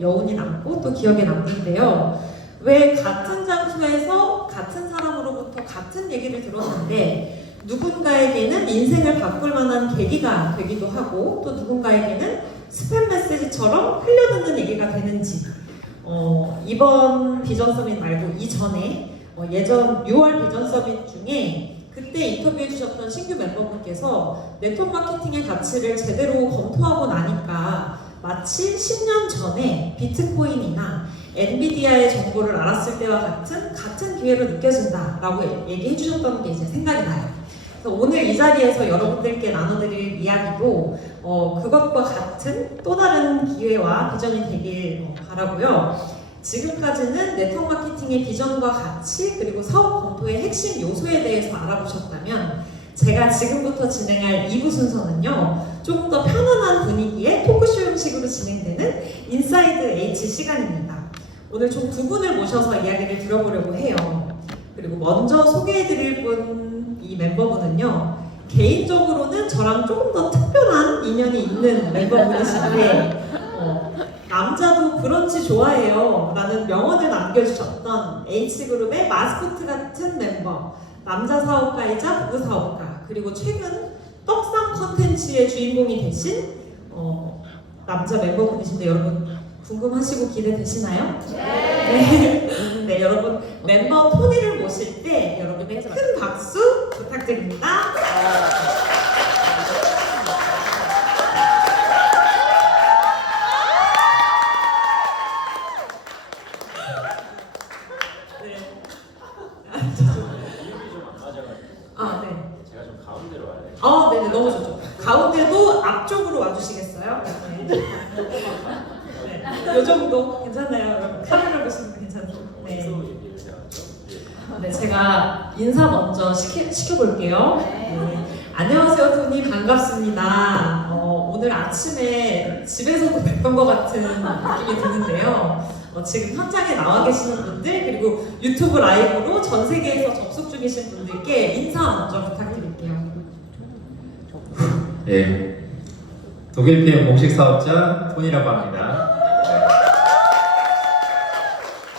여운이 남고 또 기억에 남는데요. 왜 같은 장소에서 같은 사람으로부터 같은 얘기를 들었는데 누군가에게는 인생을 바꿀 만한 계기가 되기도 하고 또 누군가에게는 스팸 메시지처럼 흘려듣는 얘기가 되는지 이번 비전 서밋 말고 이전에 예전 6월 비전 서밋 중에 그때 인터뷰해 주셨던 신규 멤버분께서 네트워크 마케팅의 가치를 제대로 검토하고 나니까 마치 10년 전에 비트코인이나 엔비디아의 정보를 알았을 때와 같은 기회로 느껴진다라고 얘기해 주셨던 게 이제 생각이 나요. 그래서 오늘 이 자리에서 여러분들께 나눠드릴 이야기도 그것과 같은 또 다른 기회와 비전이 되길 바라고요. 지금까지는 네트워크 마케팅의 비전과 가치 그리고 사업 검토의 핵심 요소에 대해서 알아보셨다면 제가 지금부터 진행할 2부 순서는요 조금 더 편안한 분위기의 토크쇼 형식으로 진행되는 인사이드 H 시간입니다. 오늘 총 두 분을 모셔서 이야기를 들어보려고 해요. 그리고 먼저 소개해드릴 이 멤버분은요 개인적으로는 저랑 조금 더 특별한 인연이 있는 멤버분이신데 남자도 브런치 좋아해요 라는 명언을 남겨주셨던 H그룹의 마스코트 같은 멤버, 남자 사업가이자 부부 사업가, 그리고 최근 떡상 컨텐츠의 주인공이 되신 남자 멤버분이신데 여러분 궁금하시고 기대되시나요? 네. 네, 여러분 멤버 토니를 모실 때 여러분의 큰 박수 부탁드립니다. 네네, 너무 좋죠. 가운데도 앞쪽으로 와주시겠어요? 네. 요 정도 괜찮나요? 여러분 카메라 보시면 괜찮죠? 네. 네, 제가 인사 먼저 시켜볼게요. 네. 안녕하세요, 토니 반갑습니다. 오늘 아침에 집에서도 뵀던 것 같은 느낌이 드는데요. 지금 현장에 나와 계시는 분들 그리고 유튜브 라이브로 전 세계에서 접속 중이신 분들께 인사 먼저 부탁드릴게요. 예, 독일 PM 공식 사업자 토니라고 합니다.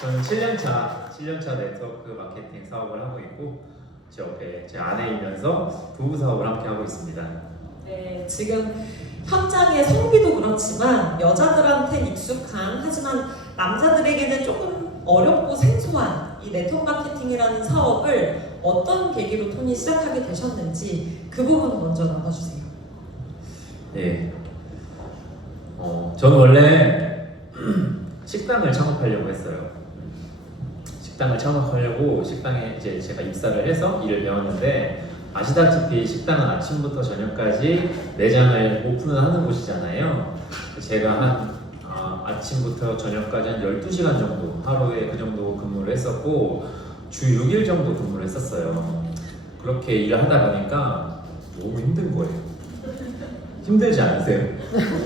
저는 7년차 네트워크 마케팅 사업을 하고 있고 제 옆에 제 아내이면서 부부 사업을 함께 하고 있습니다. 네, 지금 현장의 성비도 그렇지만 여자들한테는 익숙한 하지만 남자들에게는 조금 어렵고 생소한 이 네트워크 마케팅이라는 사업을 어떤 계기로 토니 시작하게 되셨는지 그 부분 먼저 나눠주세요. 네, 저는 원래 식당을 창업하려고 했어요. 식당을 창업하려고 식당에 이제 제가 입사를 해서 일을 배웠는데 아시다시피 식당은 아침부터 저녁까지 매장을 오픈을 하는 곳이잖아요. 제가 아침부터 저녁까지 한 12시간 정도 하루에 그 정도 근무를 했었고 주 6일 정도 근무를 했었어요. 그렇게 일을 하다 보니까 너무 힘든 거예요. 힘들지 않으세요?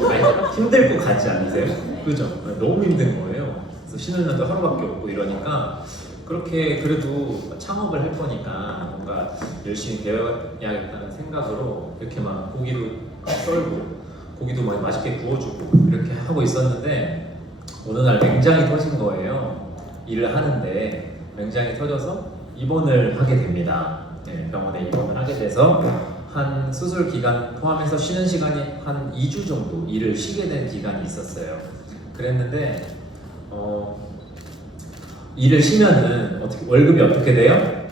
아니, 힘들고 가지 않으세요? 그죠? 너무 힘든 거예요. 그래서 쉬는 날도 하루밖에 없고 이러니까 그렇게 그래도 창업을 할 거니까 뭔가 열심히 배워야겠다는 생각으로 이렇게 막 고기도 썰고 고기도 막 맛있게 구워주고 이렇게 하고 있었는데 어느 날 맹장이 터진 거예요. 일을 하는데 맹장이 터져서 입원을 하게 됩니다. 네, 병원에 입원을 하게 돼서 한 수술 기간 포함해서 쉬는 시간이 한 2주 정도 일을 쉬게 된 기간이 있었어요. 그랬는데 일을 쉬면은 월급이 어떻게 돼요?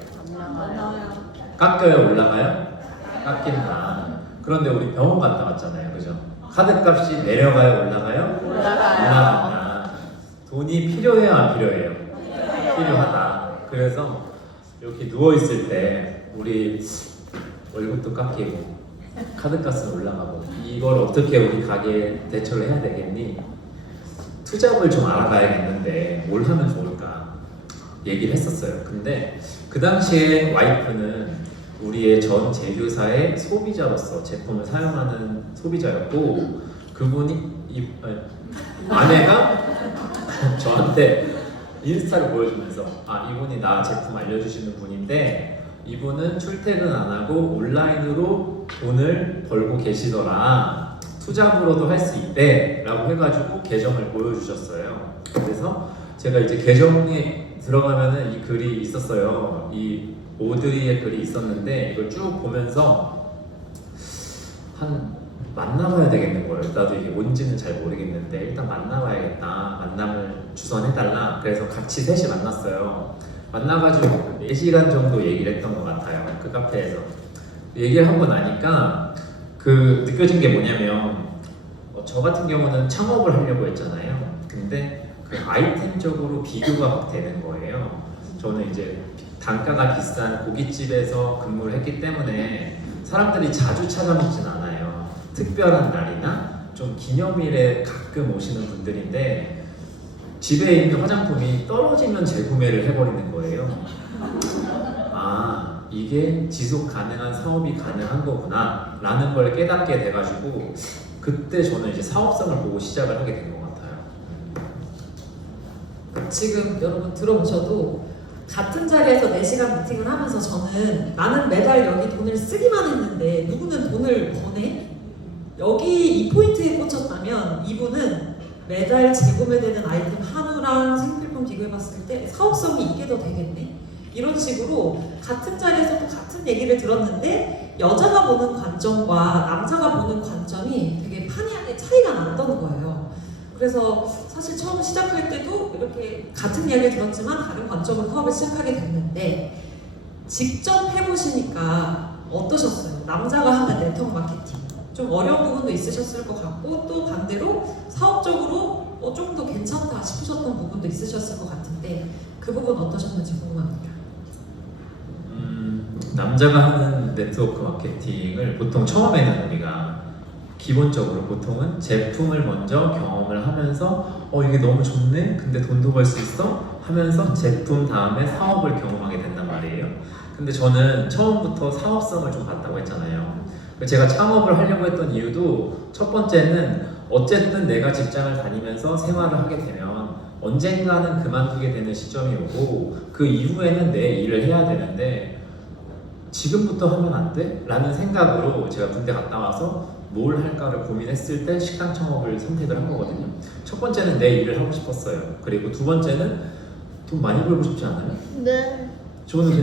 깎여요? 올라가요? 깎인다. 그런데 우리 병원 갔다 왔잖아요, 그죠? 카드값이 내려가요? 올라가요? 올라간다. 돈이 필요해요? 안 필요해요? 필요하다. 그래서 이렇게 누워 있을 때 우리 월급도 깎이고 카드값은 올라가고 이걸 어떻게 우리 가게에 대처를 해야 되겠니? 투잡을 좀 알아가야겠는데 뭘 하면 좋을까 얘기를 했었어요. 근데 그 당시에 와이프는 우리의 전 제휴사의 소비자로서 제품을 사용하는 소비자였고 그분이 아내가 저한테 인스타를 보여주면서 이분이 나 제품 알려주시는 분인데 이분은 출퇴근 안 하고 온라인으로 돈을 벌고 계시더라. 투잡으로도 할 수 있대 라고 해가지고 계정을 보여주셨어요. 그래서 제가 이제 계정에 들어가면은 이 글이 있었어요. 이 오드리의 글이 있었는데 이걸 쭉 보면서 만나봐야 되겠는 거예요. 나도 이게 뭔지는 잘 모르겠는데 일단 만나봐야겠다. 만남을 주선해달라. 그래서 같이 셋이 만났어요. 만나가지고 4시간 정도 얘기를 했던 것 같아요. 그 카페에서. 얘기를 하고 나니까 그 느껴진 게 뭐냐면 저 같은 경우는 창업을 하려고 했잖아요. 근데 그 아이템적으로 비교가 막 되는 거예요. 저는 이제 단가가 비싼 고깃집에서 근무를 했기 때문에 사람들이 자주 찾아먹진 않아요. 특별한 날이나 좀 기념일에 가끔 오시는 분들인데 집에 있는 화장품이 떨어지면 재구매를 해버리는 거예요. 아, 이게 지속 가능한 사업이 가능한 거구나 라는 걸 깨닫게 돼가지고 그때 저는 이제 사업성을 보고 시작을 하게 된 것 같아요. 지금 여러분 들어보셔도 같은 자리에서 4시간 미팅을 하면서 저는 나는 매달 여기 돈을 쓰기만 했는데 누구는 돈을 버네? 여기 이 포인트에 꽂혔다면 이분은 매달 재구매되는 아이템 한우랑 생필품 비교해봤을 때 사업성이 이게 더 되겠네? 이런 식으로 같은 자리에서도 같은 얘기를 들었는데 여자가 보는 관점과 남자가 보는 관점이 되게 판이하게 차이가 났던 거예요. 그래서 사실 처음 시작할 때도 이렇게 같은 이야기를 들었지만 다른 관점으로 사업을 시작하게 됐는데 직접 해보시니까 어떠셨어요? 남자가 하는 네트워크 마케팅 좀 어려운 부분도 있으셨을 것 같고 또 반대로 사업적으로 좀 더 괜찮다 싶으셨던 부분도 있으셨을 것 같은데 그 부분 어떠셨는지 궁금합니다. 남자가 하는 네트워크 마케팅을 보통 처음에는 우리가 기본적으로 보통은 제품을 먼저 경험을 하면서 이게 너무 좋네? 근데 돈도 벌 수 있어? 하면서 제품 다음에 사업을 경험하게 된단 말이에요. 근데 저는 처음부터 사업성을 좀 봤다고 했잖아요. 제가 창업을 하려고 했던 이유도 첫 번째는 어쨌든 내가 직장을 다니면서 생활을 하게 되면 언젠가는 그만두게 되는 시점이 오고 그 이후에는 내 일을 해야 되는데 지금부터 하면 안 돼? 라는 생각으로 제가 군대 갔다 와서 뭘 할까를 고민했을 때 식당 창업을 선택을 한 거거든요. 첫 번째는 내 일을 하고 싶었어요. 그리고 두 번째는 돈 많이 벌고 싶지 않아요? 네. 저는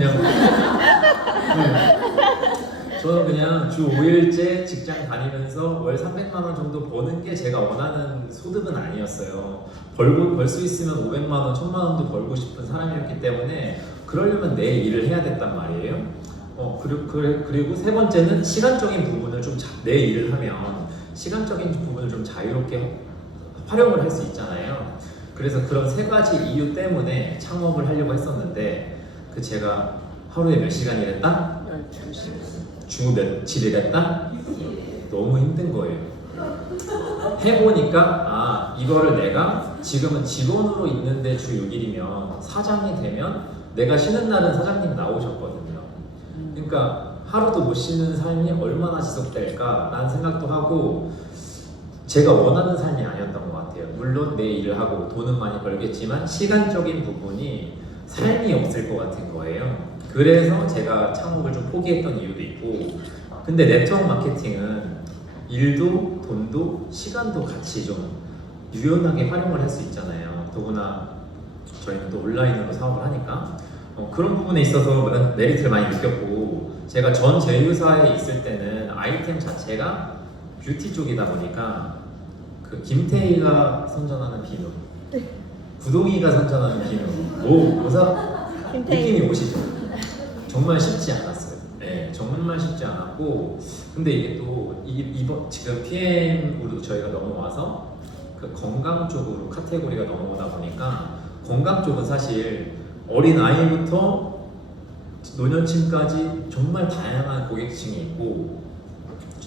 그냥 주 5일째 직장 다니면서 월 300만 원 정도 버는 게 제가 원하는 소득은 아니었어요. 벌 수 있으면 500만 원, 1000만 원도 벌고 싶은 사람이었기 때문에 그러려면 내 일을 해야 됐단 말이에요. 그리고 세 번째는 시간적인 부분을 좀 내 일을 하면 시간적인 부분을 좀 자유롭게 활용을 할 수 있잖아요. 그래서 그런 세 가지 이유 때문에 창업을 하려고 했었는데 제가 하루에 몇 시간 일했다? 주 며칠 일했다? 너무 힘든 거예요. 해보니까 이거를 내가 지금은 직원으로 있는데 주 6일이면 사장이 되면 내가 쉬는 날은 사장님 나오셨거든요. 그러니까 하루도 못 쉬는 삶이 얼마나 지속될까 라는 생각도 하고 제가 원하는 삶이 아니었던 것 같아요. 물론 내 일을 하고 돈은 많이 벌겠지만 시간적인 부분이 삶이 없을 것 같은 거예요. 그래서 제가 창업을 좀 포기했던 이유도 있고 근데 네트워크 마케팅은 일도 돈도 시간도 같이 좀 유연하게 활용을 할 수 있잖아요. 더구나 저희는 또 온라인으로 사업을 하니까 그런 부분에 있어서 메리트를 많이 느꼈고 제가 전 제휴사에 있을 때는 아이템 자체가 뷰티 쪽이다 보니까 그 김태희가 선전하는 비누 구동이가 선전하는 비누 뭐사 느낌이 오시죠? 정말 쉽지 않았어요. 네, 정말 쉽지 않았고 근데 이게 또 이번 지금 PM으로 저희가 넘어와서 그 건강 쪽으로 카테고리가 넘어오다 보니까 건강 쪽은 사실 어린 아이부터 노년층까지 정말 다양한 고객층이 있고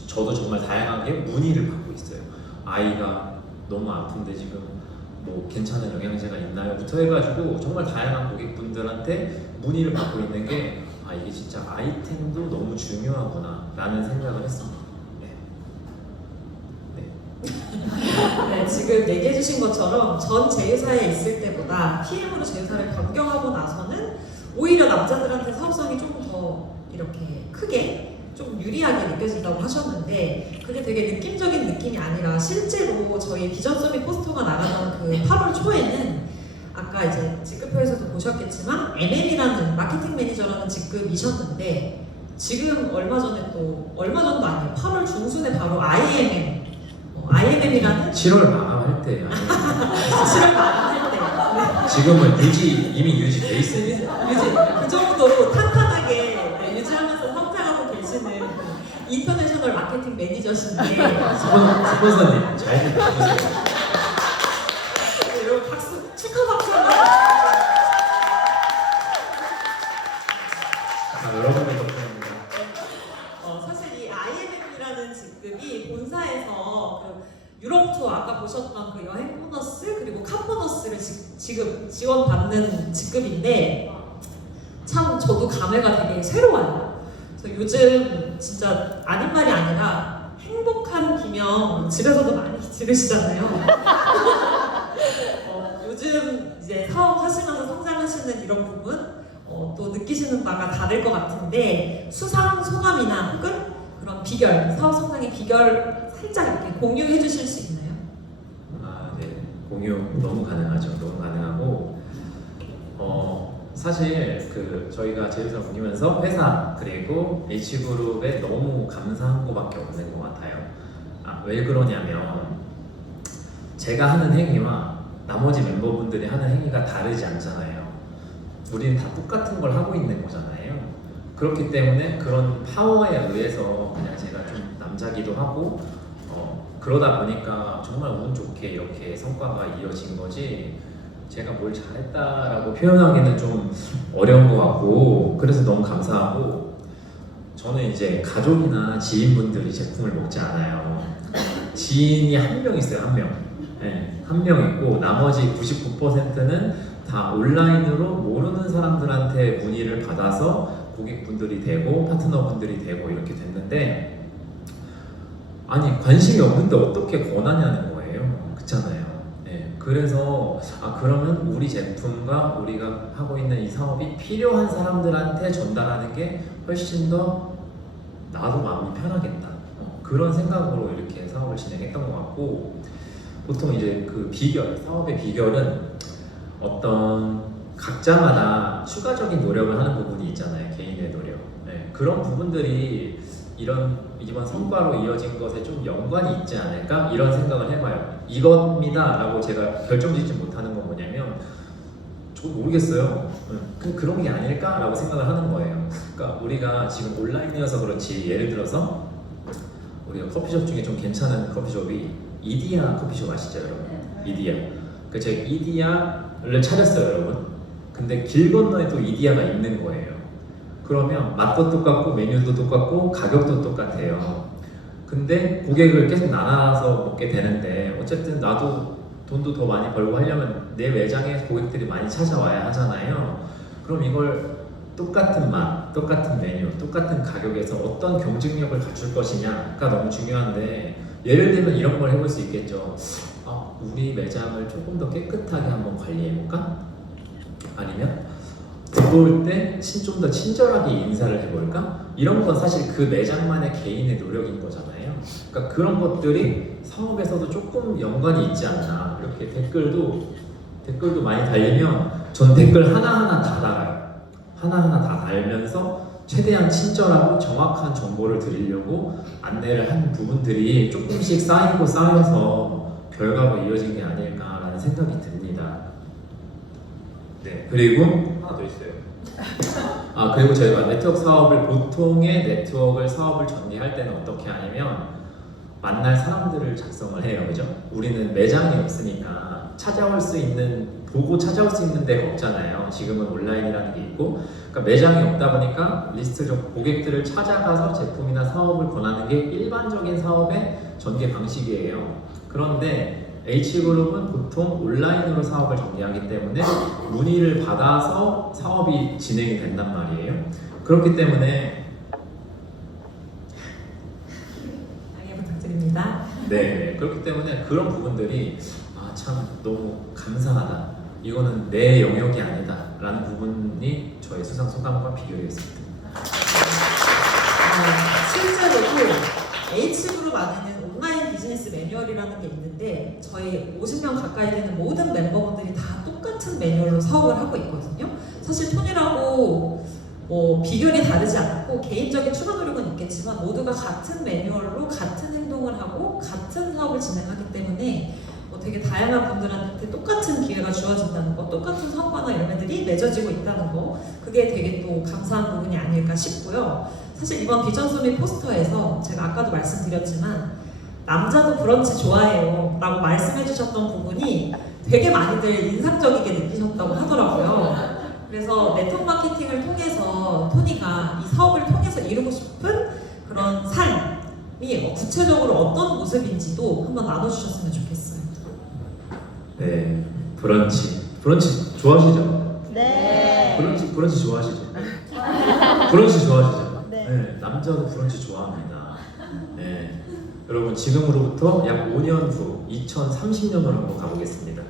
저도 정말 다양하게 문의를 받고 있어요. 아이가 너무 아픈데 지금 뭐 괜찮은 영양제가 있나요? 부터 해가지고 정말 다양한 고객분들한테 문의를 받고 있는 게 이게 진짜 아이템도 너무 중요하구나 라는 생각을 했습니다. 네, 지금 얘기해 주신 것처럼 전 제휴사에 있을 때보다 PM으로 제휴사를 변경하고 나서는 오히려 남자들한테 사업성이 조금 더 이렇게 크게 좀 유리하게 느껴진다고 하셨는데 그게 되게 느낌적인 느낌이 아니라 실제로 저희 비전 서밋 포스터가 나가던 그 8월 초에는 아까 이제 직급표에서도 보셨겠지만 MM이라는 마케팅 매니저라는 직급이셨는데 지금 얼마 전도 아니에요. 8월 중순에 바로 IMM이라는 7월 마감할 때 아니에요. 실을 마감할 때 지금은 이미 유지돼 있어요. 그 정도로 탄탄하게 유지하면서 성장하고 계시는 인터내셔널 마케팅 매니저신데 스폰서님 잘 들어주세요. 여러분 박수 축하 박수 한번 여러분들 덕분입니다. 사실 이 IMM이라는 직급이 본사에서 그 유럽 투어 아까 보셨던 그 여행 보너스 그리고 카 보너스를 지금 지원받는 직급인데 참 저도 감회가 되게 새로워요. 그래서 요즘 진짜 아닌 말이 아니라 행복한 비명 집에서도 많이 들으시잖아요. 요즘 이제 사업하시면서 성장하시는 이런 부분 또 느끼시는 바가 다를 것 같은데 수상 소감이나 혹은 그런 비결, 사업 성장의 비결 살짝 이렇게 공유해 주실 수 있나요? 네. 공유 너무 가능하죠. 너무 가능하고 사실 그 저희가 제휴사 운이면서 회사 그리고 H그룹에 너무 감사한 거밖에 없는 것 같아요. 왜 그러냐면 제가 하는 행위와 나머지 멤버분들이 하는 행위가 다르지 않잖아요. 우리는 다 똑같은 걸 하고 있는 거잖아요. 그렇기 때문에 그런 파워에 의해서 그냥 제가 좀 남자기도 하고 그러다 보니까 정말 운 좋게 이렇게 성과가 이어진 거지 제가 뭘 잘했다라고 표현하기는 좀 어려운 것 같고 그래서 너무 감사하고 저는 이제 가족이나 지인분들이 제품을 먹지 않아요. 지인이 한 명 있어요. 한 명. 네, 한 명 있고 나머지 99%는 다 온라인으로 모르는 사람들한테 문의를 받아서 고객분들이 되고 파트너분들이 되고 이렇게 됐는데 아니 관심이 없는데 어떻게 권하냐는 거예요. 그렇잖아요. 네, 그래서 그러면 우리 제품과 우리가 하고 있는 이 사업이 필요한 사람들한테 전달하는 게 훨씬 더 나도 마음이 편하겠다. 그런 생각으로 이렇게 사업을 진행했던 것 같고 보통 이제 그 비결, 사업의 비결은 어떤 각자마다 추가적인 노력을 하는 부분이 있잖아요. 개인의 노력. 네, 그런 부분들이 이번 성과로 이어진 것에 좀 연관이 있지 않을까? 이런 생각을 해봐요. 이겁니다 라고 제가 결정짓지 못하는 건 뭐냐면 저 모르겠어요. 그런 게 아닐까? 라고 생각을 하는 거예요. 그러니까 우리가 지금 온라인이어서 그렇지 예를 들어서 우리가 커피숍 중에 좀 괜찮은 커피숍이 이디야 커피숍 아시죠 여러분? 이디야. 그 제가 이디야를 찾았어요 여러분. 근데 길 건너에 또 이디야가 있는 거예요. 그러면 맛도 똑같고 메뉴도 똑같고 가격도 똑같아요. 근데 고객을 계속 나눠서 먹게 되는데 어쨌든 나도 돈도 더 많이 벌고 하려면 내 매장에 고객들이 많이 찾아와야 하잖아요. 그럼 이걸 똑같은 맛, 똑같은 메뉴, 똑같은 가격에서 어떤 경쟁력을 갖출 것이냐가 너무 중요한데 예를 들면 이런 걸 해볼 수 있겠죠. 우리 매장을 조금 더 깨끗하게 한번 관리해볼까? 아니면 들어올 때 좀 더 친절하게 인사를 해볼까? 이런 건 사실 그 매장만의 개인의 노력인 거잖아요. 그러니까 그런 것들이 사업에서도 조금 연관이 있지 않나. 이렇게 댓글도 많이 달리면 전 댓글 하나하나 다 달아요. 하나하나 다 달면서 최대한 친절하고 정확한 정보를 드리려고 안내를 한 부분들이 조금씩 쌓이고 쌓여서 결과가 이어진 게 아닐까라는 생각이 듭니다. 네, 그리고 하나 더 있어요. 그리고 저희가 네트워크 사업을 보통의 네트워크 사업을 전개할 때는 어떻게 하냐면 만날 사람들을 작성을 해요, 그죠? 우리는 매장이 없으니까 보고 찾아올 수 있는 데가 없잖아요. 지금은 온라인이라는 게 있고, 그러니까 매장이 없다 보니까 리스트적 고객들을 찾아가서 제품이나 사업을 권하는 게 일반적인 사업의 전개 방식이에요. 그런데 H그룹은 보통 온라인으로 사업을 전개하기 때문에 문의를 받아서 사업이 진행이 된단 말이에요. 그렇기 때문에 양해 부탁드립니다. 네, 그렇기 때문에 그런 부분들이 참 너무 감사하다. 이거는 내 영역이 아니다. 라는 부분이 저의 수상 소감과 비교했습니다. 실제로도 H그룹 안에는 온라인 비즈니스 매뉴얼이라는 게 있는데 저희 50명 가까이 되는 모든 멤버분들이 다 똑같은 매뉴얼로 사업을 하고 있거든요. 사실 톤이라고 뭐 비결이 다르지 않고 개인적인 추가 노력은 있겠지만 모두가 같은 매뉴얼로 같은 행동을 하고 같은 사업을 진행하기 때문에 되게 다양한 분들한테 똑같은 기회가 주어진다는 거, 똑같은 성과나 열매들이 맺어지고 있다는 거, 그게 되게 또 감사한 부분이 아닐까 싶고요. 사실 이번 비전 서밋 포스터에서 제가 아까도 말씀드렸지만 남자도 브런치 좋아해요 라고 말씀해 주셨던 부분이 되게 많이들 인상적이게 느끼셨다고 하더라고요. 그래서 네트워크 마케팅을 통해서 토니가 이 사업을 통해서 이루고 싶은 그런 삶이 구체적으로 어떤 모습인지도 한번 나눠주셨으면 좋겠어요. 네, 브런치 좋아하시죠? 네. 브런치 좋아하시죠? 브런치 좋아하시죠? 네. 남자도 브런치 좋아합니다. 네, 여러분 지금으로부터 약 5년 후 2030년으로 한번 가보겠습니다.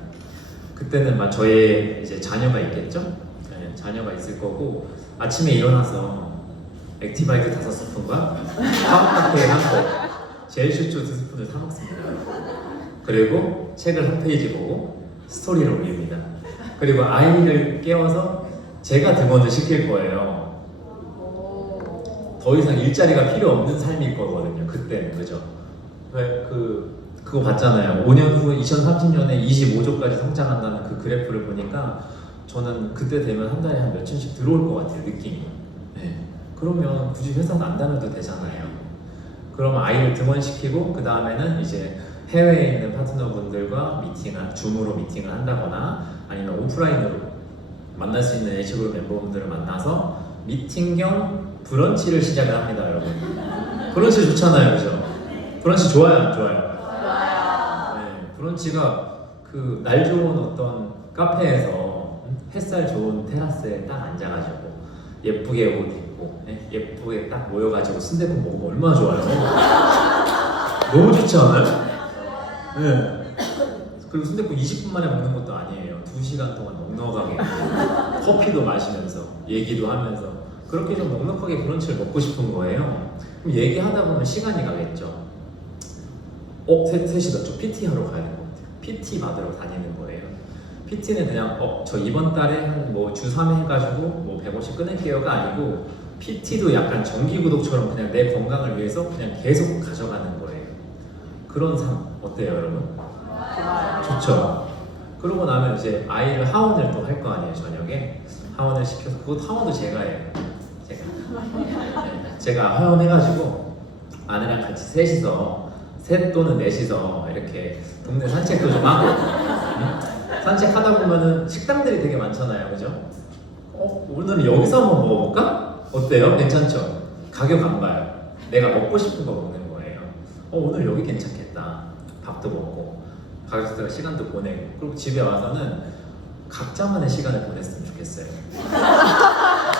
그때는 막 저의 이제 자녀가 있겠죠? 네, 자녀가 있을 거고 아침에 일어나서 액티바이트 5스푼과 파운드케이크 한 컵, 젤슈초 2스푼을 사 먹습니다. 그리고 책을 한 페이지 보고 스토리를 올립니다. 그리고 아이를 깨워서 제가 등원을 시킬 거예요. 더 이상 일자리가 필요 없는 삶일 거거든요. 그때는 그죠? 왜 그거 봤잖아요. 5년 후 2030년에 25조까지 성장한다는 그 그래프를 보니까 저는 그때 되면 한 달에 한 몇천씩 들어올 것 같아요. 느낌이. 네. 그러면 굳이 회사는 안 다녀도 되잖아요. 그러면 아이를 등원시키고 그 다음에는 이제 해외에 있는 파트너분들과 줌으로 미팅을 한다거나 아니면 오프라인으로 만날 수 있는 H그룹 멤버분들을 만나서 미팅 겸 브런치를 시작을 합니다, 여러분. 브런치 좋잖아요, 그죠? 브런치 좋아요, 안 좋아요? 좋아요. 네, 브런치가 그 날 좋은 어떤 카페에서 햇살 좋은 테라스에 딱 앉아가지고 예쁘게 옷 입고 예쁘게 딱 모여가지고 순대국 먹으면 얼마나 좋아요? 너무 좋지 않아요? 네. 그리고 순댓국 20분 만에 먹는 것도 아니에요. 2시간 동안 넉넉하게 커피도 마시면서 얘기도 하면서 그렇게 좀 넉넉하게 브런치를 먹고 싶은 거예요. 그럼 얘기하다 보면 시간이 가겠죠. 셋이다. 저 PT 하러 가야 될 것 같아요. PT 받으러 다니는 거예요. PT는 그냥 저 이번 달에 한 뭐 주 3회 해가지고 뭐 150 끊을게요가 아니고 PT도 약간 정기 구독처럼 그냥 내 건강을 위해서 그냥 계속 가져가는 거예요. 그런 삶 어때요, 여러분? 좋죠. 그러고 나면 이제 아이를 하원을 또 할 거 아니에요, 저녁에. 하원을 시켜서 그것도 하원도 제가 해요. 제가 하원해가지고 아내랑 같이 셋 또는 넷이서 이렇게 동네 산책도 좀 하고 산책하다 보면은 식당들이 되게 많잖아요, 그죠? 오늘은 여기서 한번 먹어볼까? 어때요? 괜찮죠? 가격 안 봐요. 내가 먹고 싶은 거 먹는 거예요. 오늘 여기 괜찮겠다. 밥도 먹고 가족들과 시간도 보내고 그리고 집에 와서는 각자만의 시간을 보냈으면 좋겠어요.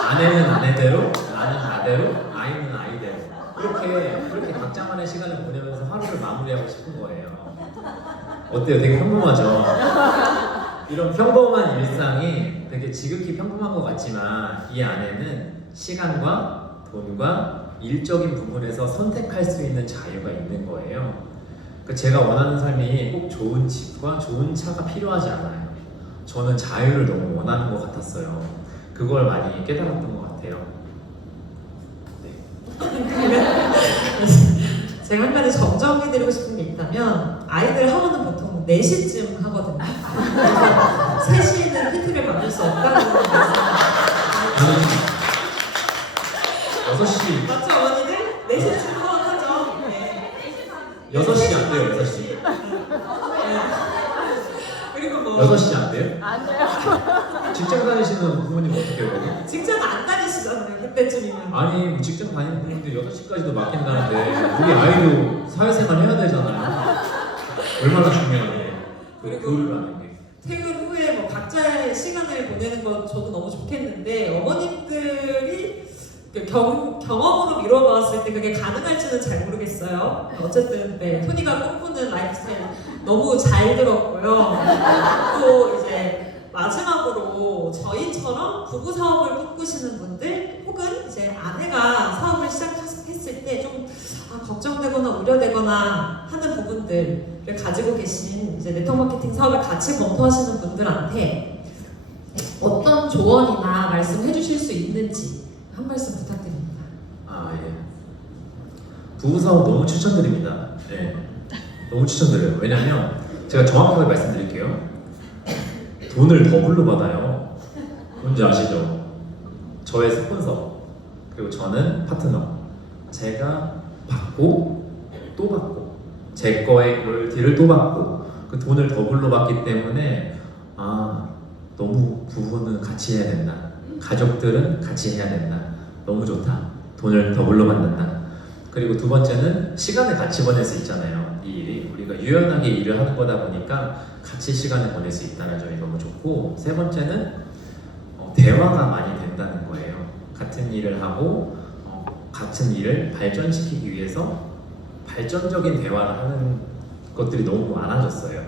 아내는 아내대로, 나는 나대로, 아이는 아이대로 그렇게 각자만의 시간을 보내면서 하루를 마무리하고 싶은 거예요. 어때요? 되게 평범하죠? 이런 평범한 일상이 되게 지극히 평범한 것 같지만 이 안에는 시간과 돈과 일적인 부분에서 선택할 수 있는 자유가 있는 거예요. 제가 원하는 삶이 꼭 좋은 집과 좋은 차가 필요하지 않아요. 저는 자유를 너무 원하는 것 같았어요. 그걸 많이 깨달았던 것 같아요. 네. 제가 한 가지 정정해드리고 싶은 게 있다면 아이들 하원은 보통 4시쯤 하거든요. 3시에는 PT를 받을 수 없다는 말씀입니다. 6시 맞죠, 어머니들? 4시쯤 하원하죠. 네. 6시 안 돼요, 6시. 그리고 뭐 6시 안 돼요? 안 돼요. 직장 다니시는 부모님 어떻게 해요? 직장 안 다니시잖아요, 그때쯤이면. 아니 뭐 직장 다니는 부모님들 6시까지도 맡긴다는데 우리 아이도 사회생활 해야 되잖아요. 얼마나 중요한데 그 교육을 하는 게. 퇴근 후에 뭐 각자의 시간을 보내는 건 저도 너무 좋겠는데 어머님들이 경험으로 미뤄봤을 때 그게 가능할지는 잘 모르겠어요. 어쨌든 네, 토니가 꿈꾸는 라이프스타일 너무 잘 들었고요. 또 이제 마지막으로 또 저희처럼 부부 사업을 꿈꾸시는 분들 혹은 이제 아내가 사업을 시작했을 때 좀 걱정되거나 우려되거나 하는 부분들을 가지고 계신 이제 네트워크 마케팅 사업을 같이 검토하시는 분들한테 어떤 조언이나 말씀해 주실 수 있는지 한 말씀 부탁드립니다. 예. 부부 사업 너무 추천드립니다. 네. 너무 추천드려요. 왜냐면 제가 정확하게 말씀드릴게요. 돈을 더블로 받아요. 뭔지 아시죠? 저의 스폰서 그리고 저는 파트너. 제가 받고 또 받고 제 거의 로열티를 또 받고 그 돈을 더블로 받기 때문에 너무 부부는 같이 해야 된다. 가족들은 같이 해야 된다. 너무 좋다. 돈을 더블로 받는다. 그리고 두 번째는 시간을 같이 보낼 수 있잖아요. 이 일이 우리가 유연하게 일을 하는 거다 보니까 같이 시간을 보낼 수 있다는 점이 너무 좋고, 세 번째는 대화가 많이 된다는 거예요. 같은 일을 하고 같은 일을 발전시키기 위해서 발전적인 대화를 하는 것들이 너무 많아졌어요.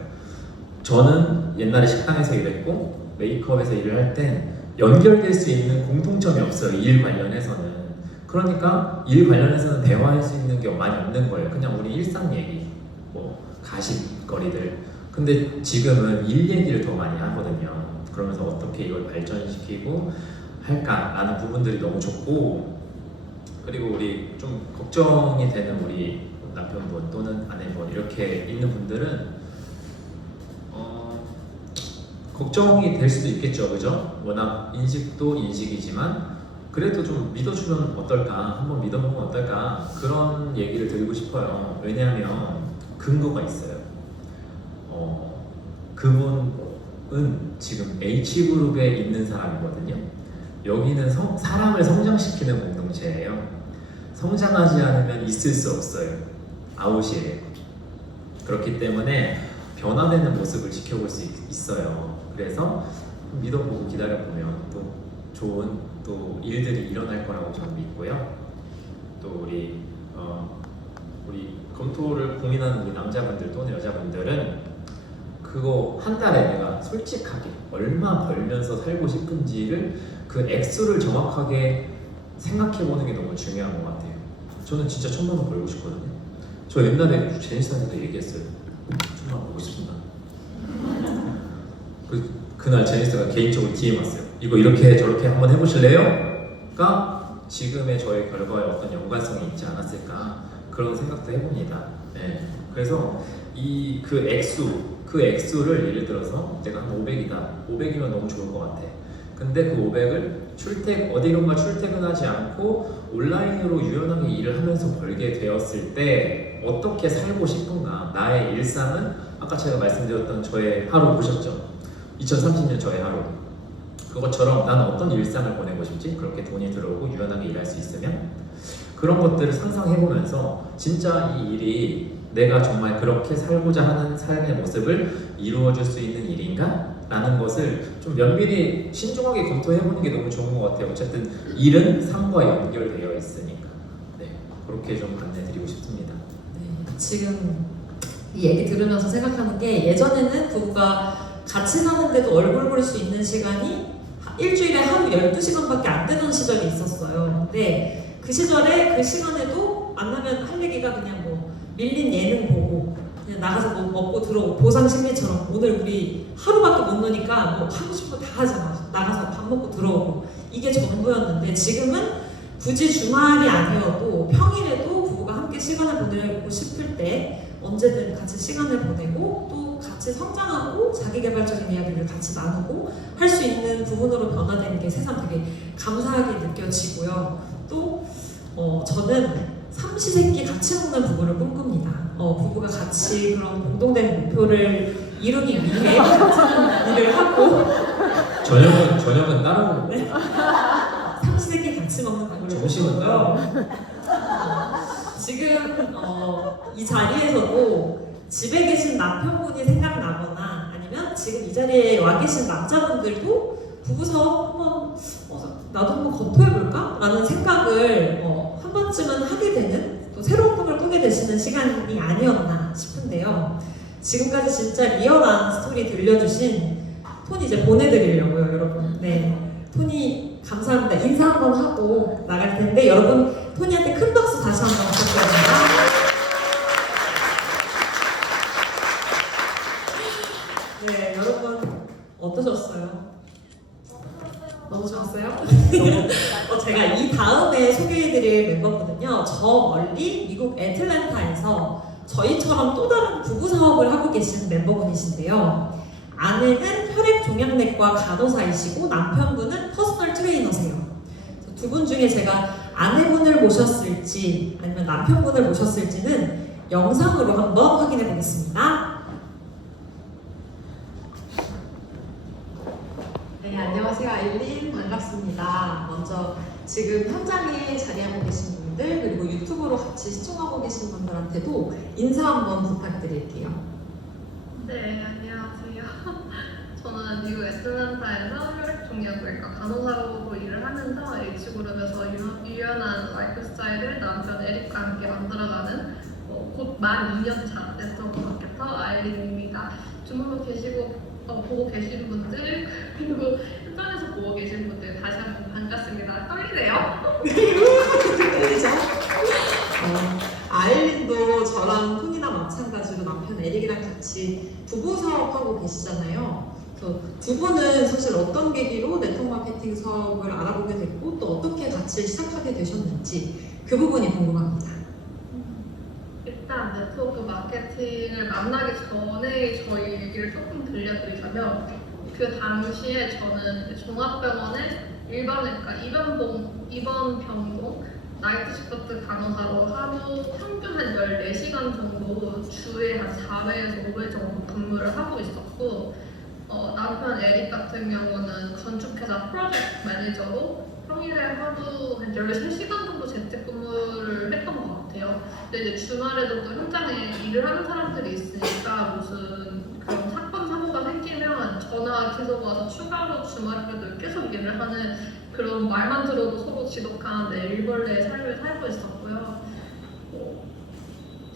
저는 옛날에 식당에서 일했고 메이크업에서 일을 할 땐 연결될 수 있는 공통점이 없어요. 일 관련해서는. 그러니까 일 관련해서는 대화할 수 있는 게 많이 없는 거예요. 그냥 우리 일상 얘기, 뭐 가십거리들. 근데 지금은 일 얘기를 더 많이 하거든요. 그러면서 어떻게 이걸 발전시키고 할까라는 부분들이 너무 좋고, 그리고 우리 좀 걱정이 되는 우리 남편분 또는 아내분 이렇게 있는 분들은 걱정이 될 수도 있겠죠, 그죠? 워낙 인식도 인식이지만 그래도 좀 믿어주면 어떨까, 한번 믿어보면 어떨까, 그런 얘기를 드리고 싶어요. 왜냐하면 근거가 있어요. 그분은 지금 H그룹에 있는 사람이거든요. 여기는 사람을 성장시키는 공동체예요. 성장하지 않으면 있을 수 없어요. 아웃이에요. 그렇기 때문에 변화되는 모습을 지켜볼 수 있어요. 그래서 믿어보고 기다려보면 또 좋은 또 일들이 일어날 거라고 저는 믿고요. 또 우리 검토를 고민하는 우리 남자분들 또는 여자분들은 그거 한 달에 내가 솔직하게 얼마 벌면서 살고 싶은지를 그 액수를 정확하게 생각해보는 게 너무 중요한 것 같아요. 저는 진짜 1,000만 원 벌고 싶거든요. 저 옛날에 제니스한테도 얘기했어요. 1,000만 원 벌고 싶습니다. 그날 제니스가 개인적으로 DM 왔어요. 이거 이렇게 저렇게 한번 해보실래요? 가 지금의 저의 결과에 어떤 연관성이 있지 않았을까, 그런 생각도 해봅니다. 네. 그래서 그 액수를 예를 들어서 내가 한 500이다. 500이면 너무 좋을 것 같아. 근데 그 500을 어디론가 출퇴근하지 않고 온라인으로 유연하게 일을 하면서 벌게 되었을 때 어떻게 살고 싶은가? 나의 일상은 아까 제가 말씀드렸던 저의 하루 보셨죠? 2030년 저의 하루. 그것처럼 나는 어떤 일상을 보내고 싶지? 그렇게 돈이 들어오고 유연하게 일할 수 있으면 그런 것들을 상상해보면서 진짜 이 일이 내가 정말 그렇게 살고자 하는 삶의 모습을 이루어줄 수 있는 일인가? 라는 것을 좀 면밀히 신중하게 검토해보는 게 너무 좋은 것 같아요. 어쨌든 일은 삶과 연결되어 있으니까. 네, 그렇게 좀 안내드리고 싶습니다. 네, 지금 이 얘기 들으면서 생각하는 게, 예전에는 부부가 같이 사는데도 얼굴 볼 수 있는 시간이 일주일에 하루 12시간밖에 안 되는 시절이 있었어요. 근데 그 시절에 그 시간에도 만나면 할 얘기가 그냥 뭐 밀린 예능 보고 그냥 나가서 뭐 먹고 들어오고, 보상심리처럼 오늘 우리 하루밖에 못 노니까 뭐 하고 싶은 거 다 하잖아. 나가서 밥 먹고 들어오고, 이게 전부였는데 지금은 굳이 주말이 아니어도 평일에도 부부가 함께 시간을 보내고 싶을 때 언제든 같이 시간을 보내고 또 같이 성장하고 자기개발적인 이야기를 같이 나누고 할 수 있는 부분으로 변화되는 게 세상 되게 감사하게 느껴지고요. 또 저는 삼시세끼 같이 먹는 부부를 꿈꿉니다. 부부가 같이 그런 공동된 목표를 이루기 위해 같은 일을 하고 저녁은 따로 먹고 네. 삼시세끼 같이 먹는 부부를 점심은 따로. 지금 이 자리에서도 집에 계신 남편분이 생각나거나 아니면 지금 이 자리에 와 계신 남자분들도 부부사업 한번 나도 한번 검토해볼까? 라는 생각을 한 번쯤은 하게 되는, 또 새로운 꿈을 꾸게 되시는 시간이 아니었나 싶은데요. 지금까지 진짜 리얼한 스토리 들려주신 톤 이제 보내드리려고요, 여러분. 네, 톤이 감사합니다. 인사 한번 하고 나갈 텐데 여러분 톤이한테 큰 박수 다시 한번 부탁드립니다. 네, 여러분 어떠셨어요? 너무 좋았어요? 제가 이 다음에 소개해드릴 멤버분은요, 저 멀리 미국 애틀랜타에서 저희처럼 또 다른 부부 사업을 하고 계신 멤버분이신데요. 아내는 혈액종양내과 간호사이시고 남편분은 퍼스널 트레이너세요. 두 분 중에 제가 아내분을 모셨을지 아니면 남편분을 모셨을지는 영상으로 한번 확인해 보겠습니다. 네, 안녕하세요. 아일린 반갑습니다. 먼저 지금 현장에 자리하고 계신 분들 그리고 유튜브로 같이 시청하고 계신 분들한테도 인사 한번 부탁드릴게요. 네, 안녕하세요. 저는 미국 애틀랜타에서 혈액종양외과 간호사로 일을 하면서 H그룹에서 유연한 라이프 스타일을 남편 에릭과 함께 만들어가는 곧 만 2년차 네트워크 마케터 아일린입니다. 주말로 보고 계신 분들 그리고 현장에서 보고 계신 분들 다시 한번 반갑습니다. 떨리네요. 떨리죠? 아일린도 저랑 톤이나 마찬가지로 남편 에릭이랑 같이 부부 사업하고 계시잖아요. 그래서 두 분은 사실 어떤 계기로 네트워크 마케팅 사업을 알아보게 됐고 또 어떻게 같이 시작하게 되셨는지 그 부분이 궁금합니다. 일단 네트워크 마케팅을 만나기 전에 저희 얘기를 조금 들려드리자면 그 당시에 저는 종합병원의 일반외과 입원병동 나이트 시프트 간호사로 하루 평균 한 14시간 정도 주에 한 4회에서 5회 정도 근무를 하고 있었고 남편 에릭 같은 경우는 건축회사 프로젝트 매니저로 평일에 하루 한 13시간 정도 재택근무를 했던 것 같아요. 근데 이제 주말에도 또 현장에 일을 하는 사람들이 있으니까 무슨 그런 사건, 사고가 생기면 전화 계속 와서 추가로 주말에도 계속 일을 하는 그런 말만 들어도 서로 지독한 일벌레의 삶을 살고 있었고요.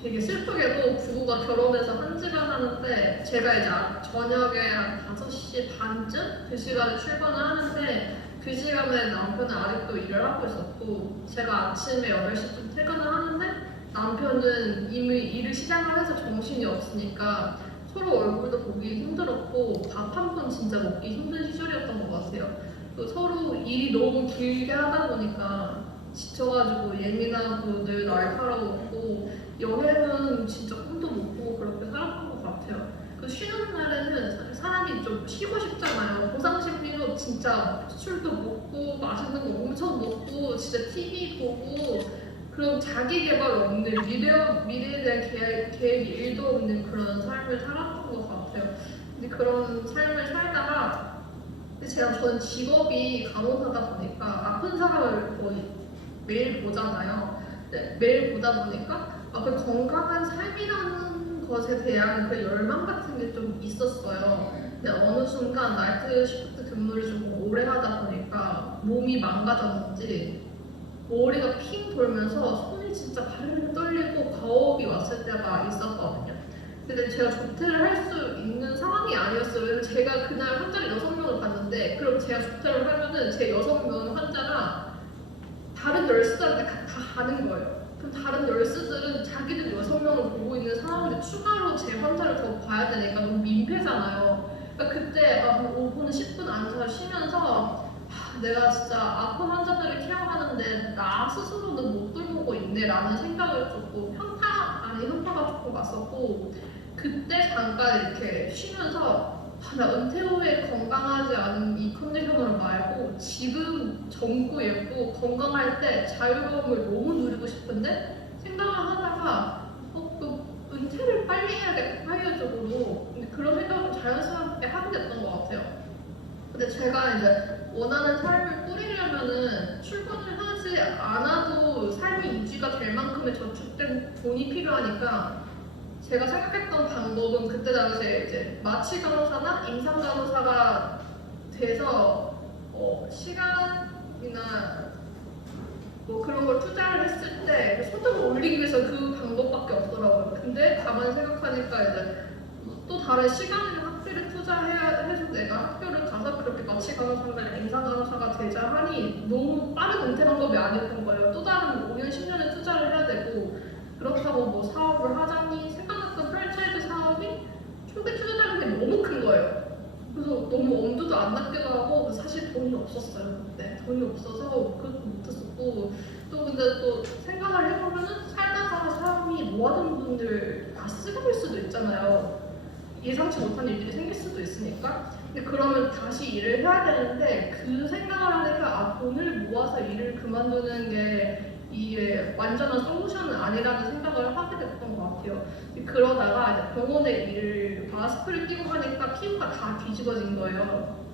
되게 슬프게도 부부가 결혼해서 한 집안 하는데 제가 이제 저녁에 한 5시 반쯤 그 시간에 출근을 하는데 그 시간에 남편은 아직도 일을 하고 있었고 제가 아침에 8시쯤 퇴근을 하는데 남편은 이미 일을 시작을 해서 정신이 없으니까 서로 얼굴도 보기 힘들었고 밥 한 번 진짜 먹기 힘든 시절이었던 것 같아요. 또 서로 일이 너무 길게 하다 보니까 지쳐가지고 예민하고 늘 날카로웠고 여행은 진짜 꿈도 못 꾸고 그렇게 살았던 것 같아요. 그 쉬는 날에는 사람이 좀 쉬고 싶잖아요. 보상심리로 진짜 술도 먹고 맛있는 거 엄청 먹고 진짜 TV 보고 그런 자기 개발 없는 미래에 대한 계획이 1도 없는 그런 삶을 살았던 것 같아요. 근데 그런 삶을 살다가 저는 직업이 간호사다 보니까 아픈 사람을 거의 매일 보잖아요. 네, 매일 보다 보니까 그 건강한 삶이라는 것에 대한 그 열망 같은 게 좀 있었어요. 근데 어느 순간 나이트 시프트 근무를 좀 오래 하다 보니까 몸이 망가졌는지 머리가 핑 돌면서 손이 진짜 발을 떨리고 과호흡이 왔을 때가 있었거든요. 근데 제가 조퇴를 할 수 있는 상황이 아니었어요. 왜냐면 제가 그날 환자를 6명을 봤는데 그럼 제가 조퇴를 하면은 제 6명 환자랑 다른 널스들한테 다 가는 거예요. 그럼 다른 널스들은 자기들 6명을 보고 있는 상황인데 추가로 제 환자를 더 봐야 되니까 너무 민폐잖아요. 그러니까 그때 한 5분, 10분 앉아서 쉬면서 내가 진짜 아픈 환자들을 케어하는데 나 스스로는 못 돌보고 있네 라는 생각을 조금 현타가 조금 왔었고 그때 잠깐 이렇게 쉬면서 나 은퇴 후에 건강하지 않은 이 컨디션으로 말고 지금 젊고 예쁘고 건강할 때 자유로움을 너무 누리고 싶은데 생각을 하다가 그 은퇴를 빨리 해야겠다 파이어적으로 근데 그런 생각을 자연스럽게 하게 됐던 것 같아요. 근데 제가 이제 원하는 삶을 꾸리려면은 출근을 하지 않아도 삶이 유지가 될 만큼의 저축된 돈이 필요하니까 제가 생각했던 방법은 그때 당시에 이제 마취 간호사나 임상 간호사가 돼서 시간이나 뭐 그런 걸 투자를 했을 때 소득을 올리기 위해서 그 방법밖에 없더라고요. 근데 가만히 생각하니까 이제 또 다른 시간이나 학비를 투자해야 해서 내가 학교를 마취 간호사나 임상 간호사가 되자 하니 너무 빠른 은퇴 방법이 아니었던 거예요. 또 다른 5년, 10년을 투자를 해야 되고 그렇다고 뭐 사업을 하자니 생각났던 프랜차이즈 사업이 초기 투자자금이 너무 큰 거예요. 그래서 너무 엄두도 안 났기도 하고 사실 돈이 없었어요. 네, 돈이 없어서 그것도 못했었고 또 근데 또 생각을 해보면은 살다가 사람이 모아둔 분들 다 쓰러질 수도 있잖아요. 예상치 못한 일들이 생길 수도 있으니까. 근데 그러면 다시 일을 해야 되는데 그 생각을 하니까 아 돈을 모아서 일을 그만두는 게 이게 완전한 솔루션은 아니라는 생각을 하게 됐던 것 같아요. 그러다가 이제 병원에 일을 마스크를 끼고 하니까 피부가 다 뒤집어진 거예요.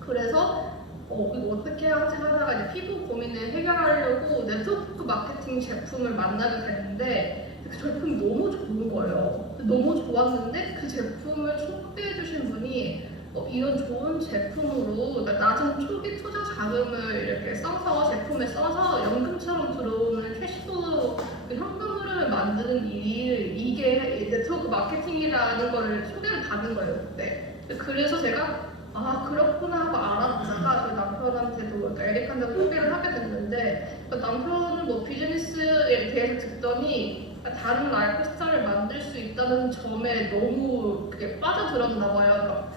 그래서 이거 어떻게 하지 하다가 이제 피부 고민을 해결하려고 네트워크 마케팅 제품을 만나게 됐는데 그 제품이 너무 좋은 거예요. 너무 좋았는데 그 제품을 소개해 주신 분이 이런 좋은 제품으로 그러니까 낮은 초기 투자 자금을 이렇게 써서 제품에 써서 연금처럼 들어오는 캐시플로우 현금 흐름을 만드는 이게 네트워크 마케팅이라는 거를 소개를 받은 거예요. 그때. 그래서 제가 아 그렇구나 하고 알아보다가 저희 남편한테도 그러니까 에릭한테 소개를 하게 됐는데 남편은 뭐 비즈니스에 대해서 듣더니 다른 라이프 스타일을 만들 수 있다는 점에 너무 그게 빠져들었나 봐요.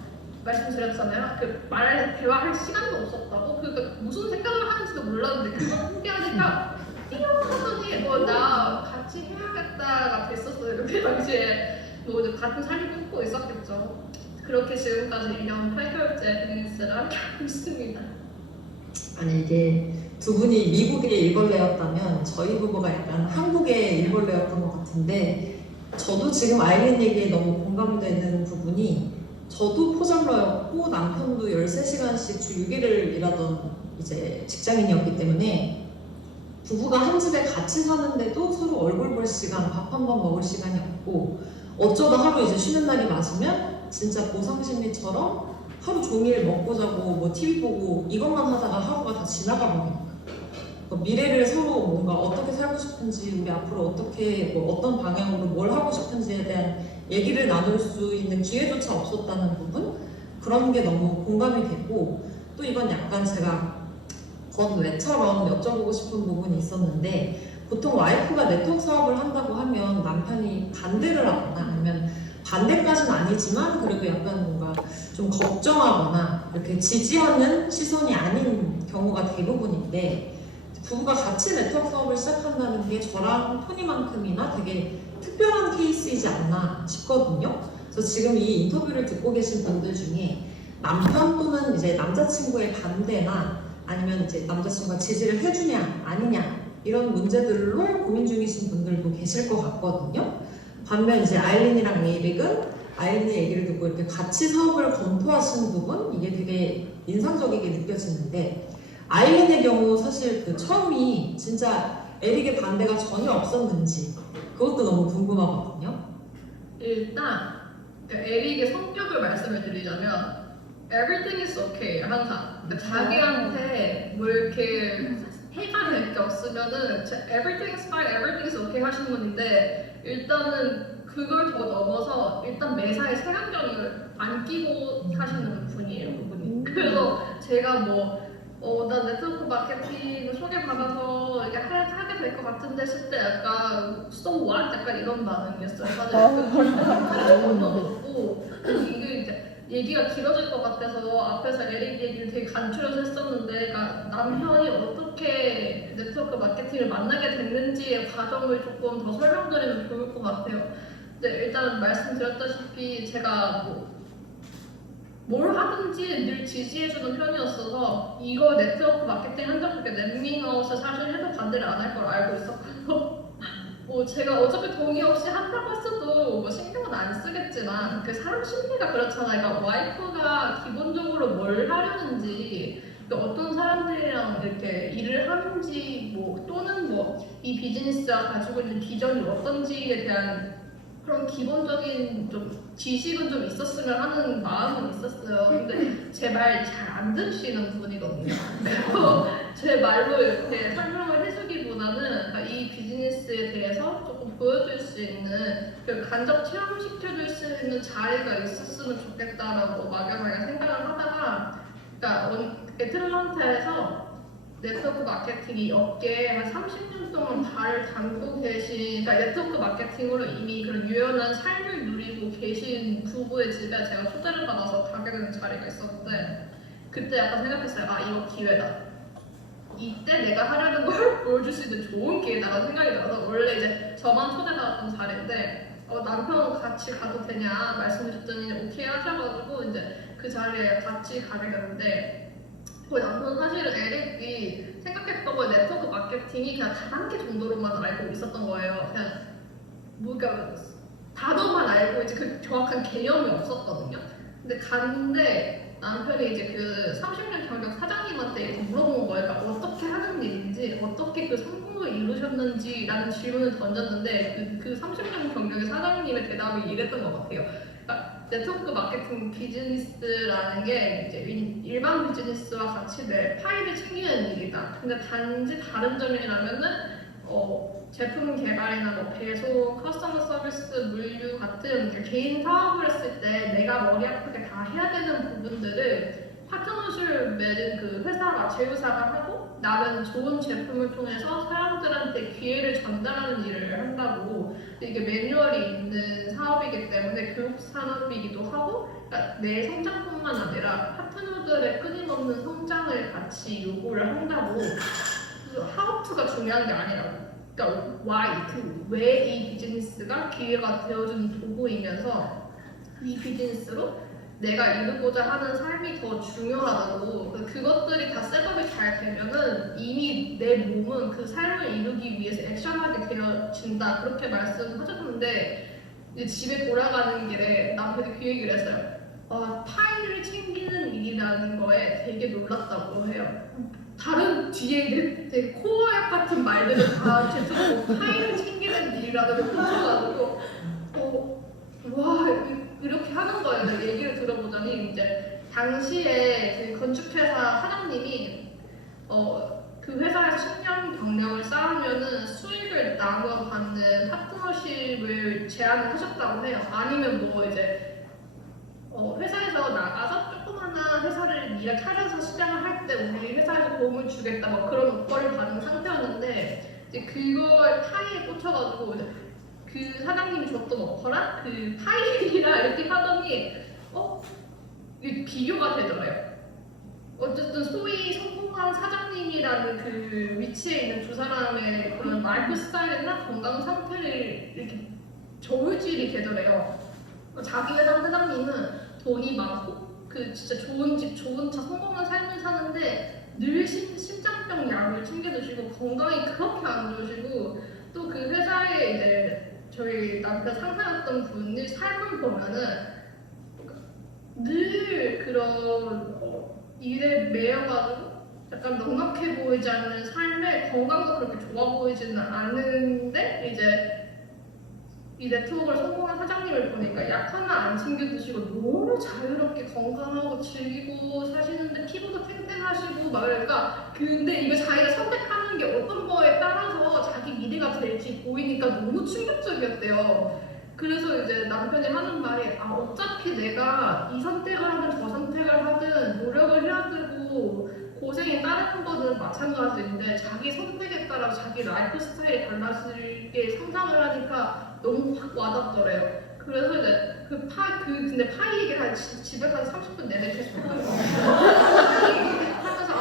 말씀드렸잖아요. 그 대화할 시간도 없었다고. 그러니까 무슨 생각을 하는지도 몰랐는데 그걸 소개하니까 띵하더니 나 같이 해야겠다가 됐었어요. 그때 당시에 뭐 같은 삶을 꿈꾸고 있었겠죠. 그렇게 지금까지 2년 8개월째 비즈니스를 함께 하고 있습니다. 아니 이게 두 분이 미국의 일벌레였다면 저희 부부가 약간 한국의 일벌레였던 것 같은데 저도 지금 아이린 얘기에 너무 공감되는 부분이 저도 포장러였고 남편도 13시간씩 주 6일을 일하던 이제 직장인이었기 때문에 부부가 한 집에 같이 사는데도 서로 얼굴 볼 시간, 밥 한 번 먹을 시간이 없고 어쩌다 하루 이제 쉬는 날이 맞으면 진짜 보상심리처럼 하루 종일 먹고 자고 뭐 TV 보고 이것만 하다가 하루가 다 지나가 버리니까 미래를 서로 뭔가 어떻게 살고 싶은지 우리 앞으로 어떻게 뭐 어떤 방향으로 뭘 하고 싶은지에 대한 얘기를 나눌 수 있는 기회조차 없었다는 부분 그런 게 너무 공감이 됐고 또 이건 약간 제가 건외처럼 여쭤보고 싶은 부분이 있었는데 보통 와이프가 네트워크 사업을 한다고 하면 남편이 반대를 하거나 아니면 반대까지는 아니지만 그래도 약간 뭔가 좀 걱정하거나 이렇게 지지하는 시선이 아닌 경우가 대부분인데 부부가 같이 네트워크 사업을 시작한다는 게 저랑 토니만큼이나 되게 특별한 케이스이지 않나 싶거든요. 그래서 지금 이 인터뷰를 듣고 계신 분들 중에 남편 또는 이제 남자친구의 반대나 아니면 이제 남자친구가 지지를 해주냐 아니냐 이런 문제들로 고민 중이신 분들도 계실 것 같거든요. 반면 이제 아일린이랑 에릭은 아일린의 얘기를 듣고 이렇게 같이 사업을 검토하시는 부분 이게 되게 인상적이게 느껴지는데 아일린의 경우 사실 그 처음이 진짜 에릭의 반대가 전혀 없었는지 그것도 너무 궁금하거든요. 일단 에릭의 성격을 말씀을 드리자면 everything is okay 항상 그러니까 자기한테 뭐 이렇게 해가 될 게 없으면은 everything is fine, everything is okay 하시는 분인데 일단은 그걸 더 넘어서 일단 매사에 색안경을 안 끼고 사시는 분이에요 그분이. 그래서 제가 나 네트워크 마케팅 소개받아서 이게 하게 될 것 같은데 싶을 때 약간 so what? 약간 이런 반응이었어요. 다들 전혀 없고 이게 이제 얘기가 길어질 것 같아서 앞에서 에릭 얘기를 되게 간추려서 했었는데 그러니까 남편이 어떻게 네트워크 마케팅을 만나게 됐는지의 과정을 조금 더 설명드리면 좋을 것 같아요. 근데 일단 말씀드렸다시피 제가 뭘 하든지 늘 지지해주는 편이었어서 이거 네트워크 마케팅 한다고 넷밍아웃을 사실 해도 반대를 안 할 걸 알고 있었고요. 제가 어차피 동의 없이 한다고 했어도 신경은 안 쓰겠지만 그 사람 심리가 그렇잖아요. 그러니까 와이프가 기본적으로 뭘 하려는지 어떤 사람들이랑 이렇게 일을 하는지 또는 이 비즈니스가 가지고 있는 비전이 어떤지에 대한 그런 기본적인 좀 지식은 좀 있었으면 하는 마음은 있었어요. 근데 제 말 잘 안 들으시는 분이거든요. 그래서 제 말로 이렇게 설명을 해주기보다는 이 비즈니스에 대해서 조금 보여줄 수 있는 간접 체험시켜줄 수 있는 자리가 있었으면 좋겠다라고 막연하게 생각을 하다가 그러니까 애틀란타에서 네트워크 마케팅이 업계에 한 30년 동안 발을 담고 계신, 그러니까 네트워크 마케팅으로 이미 그런 유연한 삶을 누리고 계신 부부의 집에 제가 초대를 받아서 가게 되는 자리가 있었는데, 그때 약간 생각했어요. 아, 이거 기회다. 이때 내가 하려는 걸 보여줄 수 있는 좋은 기회다라는 생각이 들어서, 원래 이제 저만 초대받았던 자리인데 남편 같이 가도 되냐 말씀드렸더니 오케이 하셔가지고 이제 그 자리에 같이 가게 됐는데, 거의 남편은 사실은 에릭이 생각했던 거에 네트워크 마케팅이 그냥 단계 정도로만 알고 있었던 거예요. 그냥 그러니까 단어만 알고 이제 그 정확한 개념이 없었거든요. 근데 갔는데 남편이 이제 그 30년 경력 사장님한테 이렇게 물어본 거예요. 그러니까 어떻게 하는 일인지, 어떻게 그 성공을 이루셨는지라는 질문을 던졌는데 그 30년 경력의 사장님의 대답이 이랬던 것 같아요. 그러니까 네트워크 마케팅 비즈니스라는 게 이제 일반 비즈니스와 같이 내 파일을 챙기는 일이다. 근데 단지 다른 점이라면은 제품 개발이나 뭐 배송, 커스터머 서비스, 물류 같은 이제 개인 사업을 했을 때 내가 머리 아프게 다 해야 되는 부분들을 파트너십을 맺은 그 회사가 제휴사가 하고, 나는 좋은 제품을 통해서 사람들한테 기회를 전달하는 일을 한다고. 이게 매뉴얼이 있는 사업이기 때문에 교육 산업이기도 하고, 그러니까 내 성장뿐만 아니라 파트너들의 끊임없는 성장을 같이 요구를 한다고. 그래서 how to가 중요한 게 아니라고. 그러니까 why, 왜 이 비즈니스가 기회가 되어주는 도구이면서 이 비즈니스로 내가 이루고자 하는 삶이 더 중요하다고. 그것들이 다 셋업이 잘 되면은 이미 내 몸은 그 삶을 이루기 위해서 액션하게 되어진다, 그렇게 말씀하셨는데, 이제 집에 돌아가는 길에 남편이 그 얘기를 했어요. 파일을 챙기는 일이라는 거에 되게 놀랐다고 해요. 다른 뒤에 되게 코어약 같은 말들을 다 제쳐놓고 파일을 챙기는 일이라는 걸 붙여가지고 와, 이렇게 하는 거예요. 얘기를 들어보자니 이제 당시에 그 건축회사 사장님이 그 회사에서 10년 경력을 쌓으면은 수익을 나눠 받는 파트너십을 제안을 하셨다고 해요. 아니면 뭐 이제 회사에서 나가서 조그마한 회사를 네가 차려서 시장을 할 때 우리 회사에서 도움을 주겠다, 뭐 그런 오퍼를 받은 상태였는데, 이제 그걸 파이에 꽂혀가지고 이제 그 사장님이 줬던 오퍼랑 그 파일이랑 이렇게 하더니 이게 비교가 되더라고요. 어쨌든 소위 성공한 사장님이라는 그 위치에 있는 두 사람의 그런 라이프 스타일이나 건강 상태를 이렇게 저울질이 되더래요. 자기 회사 사장님은 돈이 많고 그 진짜 좋은 집, 좋은 차, 성공한 삶을 사는데 늘 심장병 약을 챙겨 드시고 건강이 그렇게 안 좋으시고, 또 그 회사에 이제 저희 남편 상사였던 분의 삶을 보면은 늘 그런 일에 매여가지고 약간 넉넉해 보이지 않는 삶에 건강도 그렇게 좋아 보이지는 않은데, 이제 이 네트워크를 성공한 사장님을 보니까 약 하나 안 챙겨 드시고 너무 자유롭게 건강하고 즐기고 사시는데 피부도 탱탱하시고 막, 그러니까 근데 이거 자기가 선택하는 게 어떤 거에 따라서 자기 미래가 될지 보이니까 너무 충격적이었대요. 그래서 이제 남편이 하는 말이 어차피 내가 이 선택을 하든 저 선택을 하든 노력을 해야 되고 고생이 따르는 거는 마찬가지인데, 자기 선택에 따라 자기 라이프 스타일이 달라지게 성장을 하니까 너무 확 와닿더래요. 그래서 이제 근데 파이 얘기를 한 집에 가서 30분 내내 계속 하면서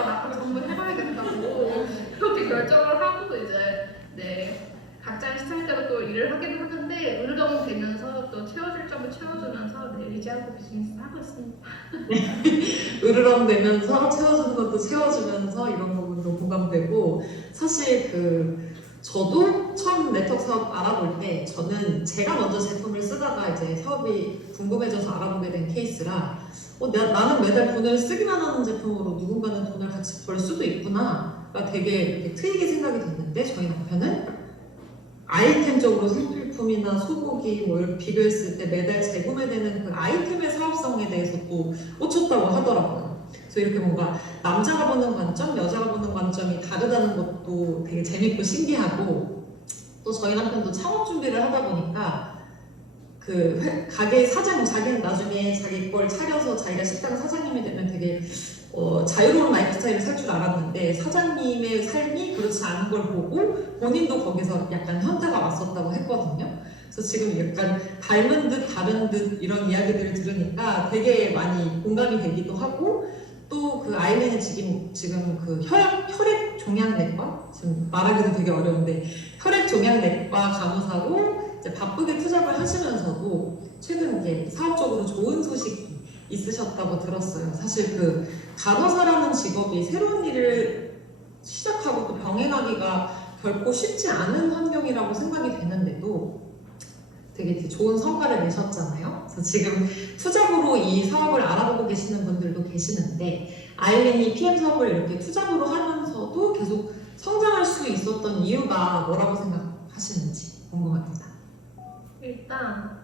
나 전부 해봐야겠다고 그렇게 결정을 하고 이제 각자의 스타일대로 또 일을 하긴 하는데, 으르렁 되면서 또 채워줄 점을 채워주면서 의지하고 비즈니스 하고 있습니다. 으르렁 되면서 채워주는 것도 채워주면서 이런 부분도 공감되고, 사실 저도 처음 네트워크 사업 알아볼 때 저는 제가 먼저 제품을 쓰다가 이제 사업이 궁금해져서 알아보게 된 케이스라 나는 매달 돈을 쓰기만 하는 제품으로 누군가는 돈을 같이 벌 수도 있구나가 되게 트이게 생각이 됐는데, 저희 남편은 아이템적으로 생필품이나 소고기 뭐 이렇게 비교했을 때 매달 재구매되는 그 아이템의 사업성에 대해서 또 꽂혔다고 하더라고요. 그래서 이렇게 뭔가 남자가 보는 관점, 여자가 보는 관점이 다르다는 것도 되게 재밌고 신기하고, 또 저희 남편도 창업 준비를 하다 보니까 가게 사장, 자기는 나중에 자기 걸 차려서 자기가 식당 사장님이 되면 되게 자유로운 라이프 스타일을 살 줄 알았는데 사장님의 삶이 그렇지 않은 걸 보고 본인도 거기서 약간 현타가 왔었다고 했거든요. 그래서 지금 약간 닮은 듯 다른 듯 이런 이야기들을 들으니까 되게 많이 공감이 되기도 하고, 또 그 아일린이 지금 그 혈액 종양내과, 지금 말하기도 되게 어려운데 혈액 종양내과 간호사로 이제 바쁘게 투잡을 하시면서도 최근 이제 사업적으로 좋은 소식이 있으셨다고 들었어요. 사실 그 간호사라는 직업이 새로운 일을 시작하고 또 병행하기가 결코 쉽지 않은 환경이라고 생각이 되는데도 되게 좋은 성과를 내셨잖아요. 그래서 지금 투잡으로 이 사업을 알아보고 계시는 분들도 계시는데, 아일린이 PM 사업을 이렇게 투잡으로 하면서도 계속 성장할 수 있었던 이유가 뭐라고 생각하시는지 궁금합니다. 일단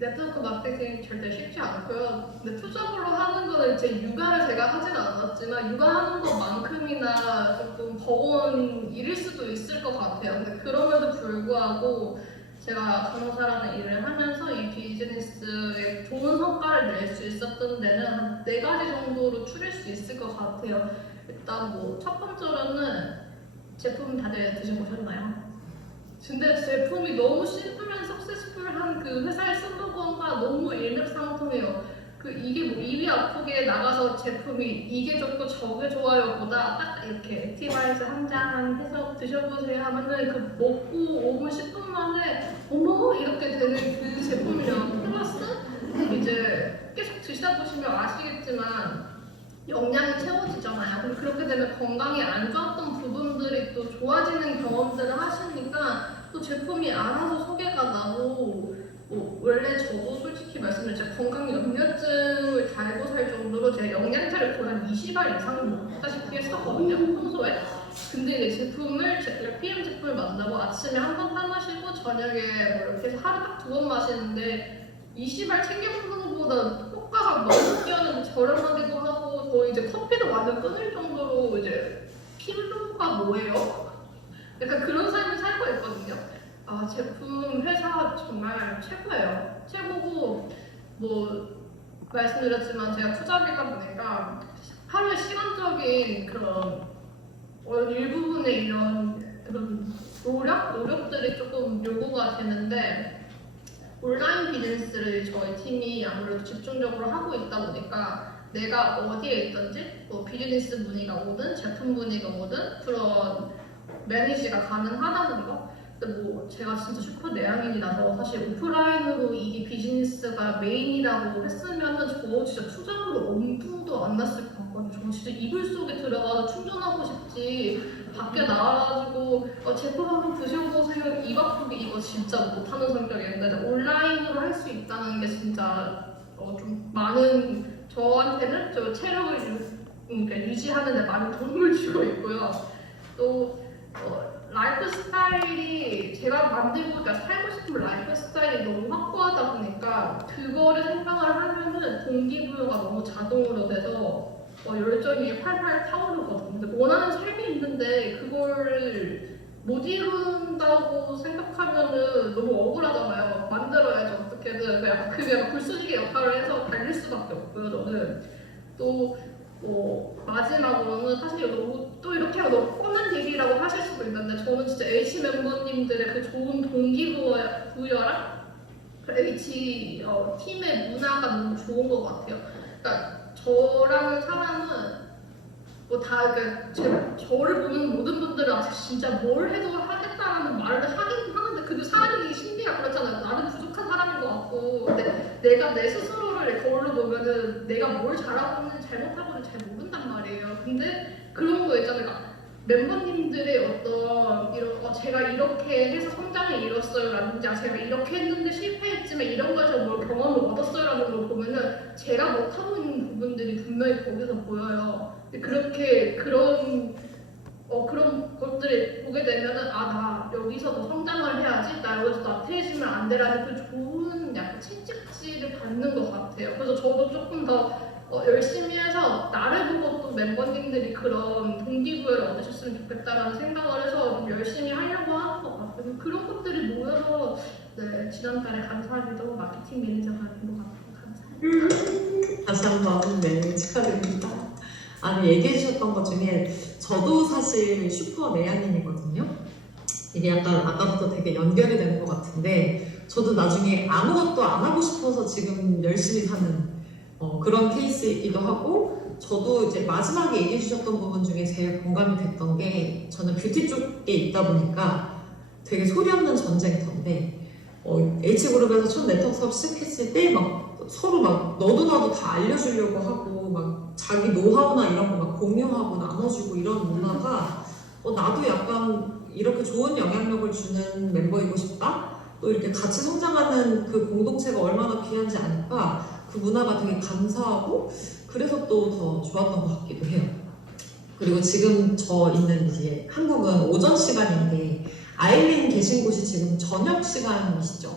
네트워크 마케팅 절대 쉽지 않고요. 근데 투잡으로 하는 거는 제 육아를 제가 하진 않았지만 육아하는 것만큼이나 조금 버거운 일일 수도 있을 것 같아요. 근데 그럼에도 불구하고 제가 간호사라는 일을 하면서 이 비즈니스에 좋은 성과를 낼 수 있었던 데는 한 4가지 정도로 추릴 수 있을 것 같아요. 일단 뭐 첫 번째로는 제품 다들 드셔보셨나요? 근데 제품이 너무 심플한 석세스풀한 그 회사의 슬로건과 너무 일맥상통해요. 그 이게 뭐 입이 아프게 나가서 제품이 이게 좋고 저게 좋아요보다 딱 이렇게 액티바이스 한 잔 해서 드셔보세요 하면은 그 먹고 5분 10분 만에 어머 이렇게 되는 그 제품이랑 플러스 이제 계속 드시다 보시면 아시겠지만 영양이 채워지잖아요. 그럼 그렇게 되면 건강이 안 좋았던 부분들이 또 좋아지는 경험들을 하시니까 또 제품이 알아서 소개가 나고, 원래 저도 솔직히 말씀드리면 제가 건강 염려증을 달고 살 정도로 제가 영양제를 거의 한 20알 이상 먹다시피 사거든요, 평소에. 근데 이제 제가 PM 제품을 만나고 아침에 한 번 마시고 저녁에 뭐 이렇게 해서 하루 딱 2번 마시는데 20알 챙겨 먹는 것보다 효과가 너무 뛰어나고 저렴하기도 하고, 거의 이제 커피도 완전 끊을 정도로 이제 필요가 뭐예요? 약간 그런 삶을 살고 있거든요. 아, 제품 회사 정말 최고예요. 최고고, 뭐 말씀드렸지만 제가 투잡이다 보니까 하루에 시간적인 그런 일부분의 이런 그런 노력들이 조금 요구가 되는데, 온라인 비즈니스를 저희 팀이 아무래도 집중적으로 하고 있다 보니까 내가 어디에 있든지 뭐 비즈니스 문의가 오든 제품 문의가 오든 그런 매니지가 가능하다는 거. 근데 뭐 제가 진짜 슈퍼 내향인이라서 사실 오프라인으로 이게 비즈니스가 메인이라고 했으면은 저 진짜 투잡으로 엄두도 안 났을 것 같거든요. 저 진짜 이불 속에 들어가서 충전하고 싶지 밖에 나와가지고 제품 한번 드셔보세요 입 아프게 이거 진짜 못하는 성격인데, 온라인으로 할 수 있다는 게 진짜 좀 많은 저한테는 저 체력을 그러니까 유지하는 데 많은 도움을 주고 있고요. 또 라이프 스타일이 제가 만들고 그러니까 살고 싶은 라이프 스타일이 너무 확고하다 보니까 그거를 생각을 하면은 동기부여가 너무 자동으로 돼서 열정이 팔팔 타오르거든요. 근데 원하는 삶이 있는데 그거를 못 이룬다고 생각하면은 너무 억울하잖아요. 만들어야죠, 어떻게든. 그게 약간 불쏘시개 역할을 해서 달릴 수밖에 없고요, 저는. 또 마지막으로는 사실 너무 또 이렇게 하면 너무 뻔한 얘기라고 하실 수도 있는데, 저는 진짜 H 멤버님들의 그 좋은 동기부여랑 그 H 팀의 문화가 너무 좋은 것 같아요. 그러니까 저라는 사람은 저를 보는 모든 분들은 아직 진짜 뭘 해도 하겠다라는 말을 하긴 하는데, 그게 사람이 신비가 그렇잖아요. 나는 부족한 사람인 것 같고, 근데 내가 내 스스로를 거울로 보면은 내가 뭘 잘하고 있는지 잘못하고는 잘 모른단 말이에요. 근데 그런 거 있잖아요. 그러니까 멤버님들의 어떤 이런 제가 이렇게 해서 성장을 이뤘어요라든지 제가 이렇게 했는데 실패했지만 이런 거에서 뭘 경험을 얻었어요라는 걸 보면은 제가 못하고 있는 부분들이 분명히 거기서 보여요. 그렇게 그런 것들을 보게 되면은 나 여기서도 성장을 해야지, 나 여기서 나태해지면 안 되라는 그 좋은 약간 채찍질을 받는 것 같아요. 그래서 저도 조금 더 열심히 해서 나를 보고 또 멤버님들이 그런 동기부여를 얻으셨으면 좋겠다라는 생각을 해서 좀 열심히 하려고 하는 것 같아요. 그런 것들이 모여서 지난달에 감사하게도 마케팅 매니저가 된 것 같아요. 감사합니다. 다시 한번 네, 축하드립니다. 아니 얘기해 주셨던 것 중에 저도 사실 슈퍼 내향인이거든요. 이게 약간 아까부터 되게 연결이 되는 것 같은데 저도 나중에 아무것도 안 하고 싶어서 지금 열심히 사는 그런 케이스이기도 하고 저도 이제 마지막에 얘기해 주셨던 부분 중에 제일 공감이 됐던 게 저는 뷰티 쪽에 있다 보니까 되게 소리 없는 전쟁터인데 H그룹에서 첫 네트워크 사업 시작했을 때 막 서로 막 너도 나도 다 알려주려고 하고 막 자기 노하우나 이런 거 막 공유하고 나눠주고 이런 문화가 나도 약간 이렇게 좋은 영향력을 주는 멤버이고 싶다? 또 이렇게 같이 성장하는 그 공동체가 얼마나 귀한지 아니까 그 문화가 되게 감사하고 그래서 또 더 좋았던 것 같기도 해요. 그리고 지금 저 있는 이제 한국은 오전 시간인데 아일린 계신 곳이 지금 저녁 시간이시죠?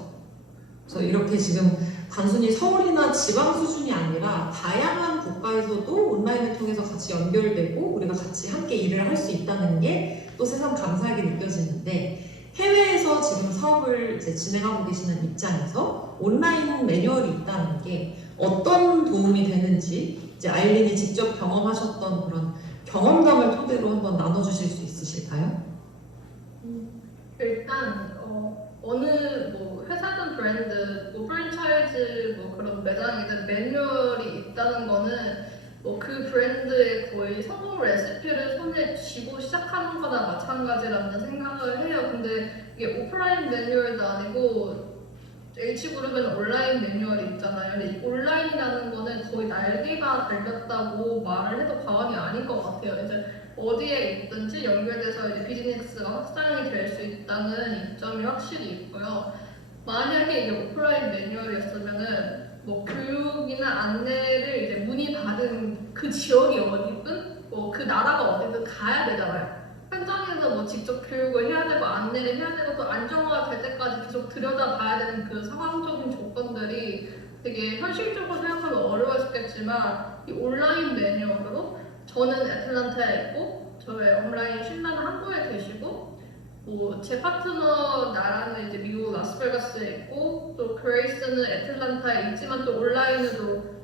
그래서 이렇게 지금 단순히 서울이나 지방 수준이 아니라 다양한 국가에서도 온라인을 통해서 같이 연결되고 우리가 같이 함께 일을 할 수 있다는 게 또 세상 감사하게 느껴지는데 해외에서 지금 사업을 이제 진행하고 계시는 입장에서 온라인 매뉴얼이 있다는 게 어떤 도움이 되는지 이제 아일린이 직접 경험하셨던 그런 경험담을 토대로 한번 나눠주실 수 있으실까요? 일단 어느 뭐 회사든 브랜드, 뭐 프랜차이즈 뭐 그런 매장이든 매뉴얼이 있다는 거는 뭐 그 브랜드의 거의 성공 레시피를 손에 쥐고 시작하는 거나 마찬가지라는 생각을 해요. 근데 이게 오프라인 매뉴얼도 아니고 H그룹에는 온라인 매뉴얼이 있잖아요. 근데 이 온라인이라는 거는 거의 날개가 달렸다고 말을 해도 과언이 아닌 것 같아요. 이제 어디에 있든지 연결돼서 이제 비즈니스가 확장이 될 수 있다는 이점이 확실히 있고요. 만약에 이게 오프라인 매뉴얼이었으면은 뭐 교육이나 안내를 이제 문의받은 그 지역이 어디든 뭐 그 나라가 어디든 가야 되잖아요. 현장에서 뭐 직접 교육을 해야 되고 안내를 해야 되고 또 안정화가 될 때까지 계속 들여다봐야 되는 그 상황적인 조건들이 되게 현실적으로 생각하면 어려웠겠지만 이 온라인 매뉴얼로 저는 애틀란타에 있고 저의 온라인 신라는 한국에 계시고 뭐 제 파트너 나라는 이제 미국 라스베가스에 있고 또 그레이스는 애틀란타에 있지만 또 온라인으로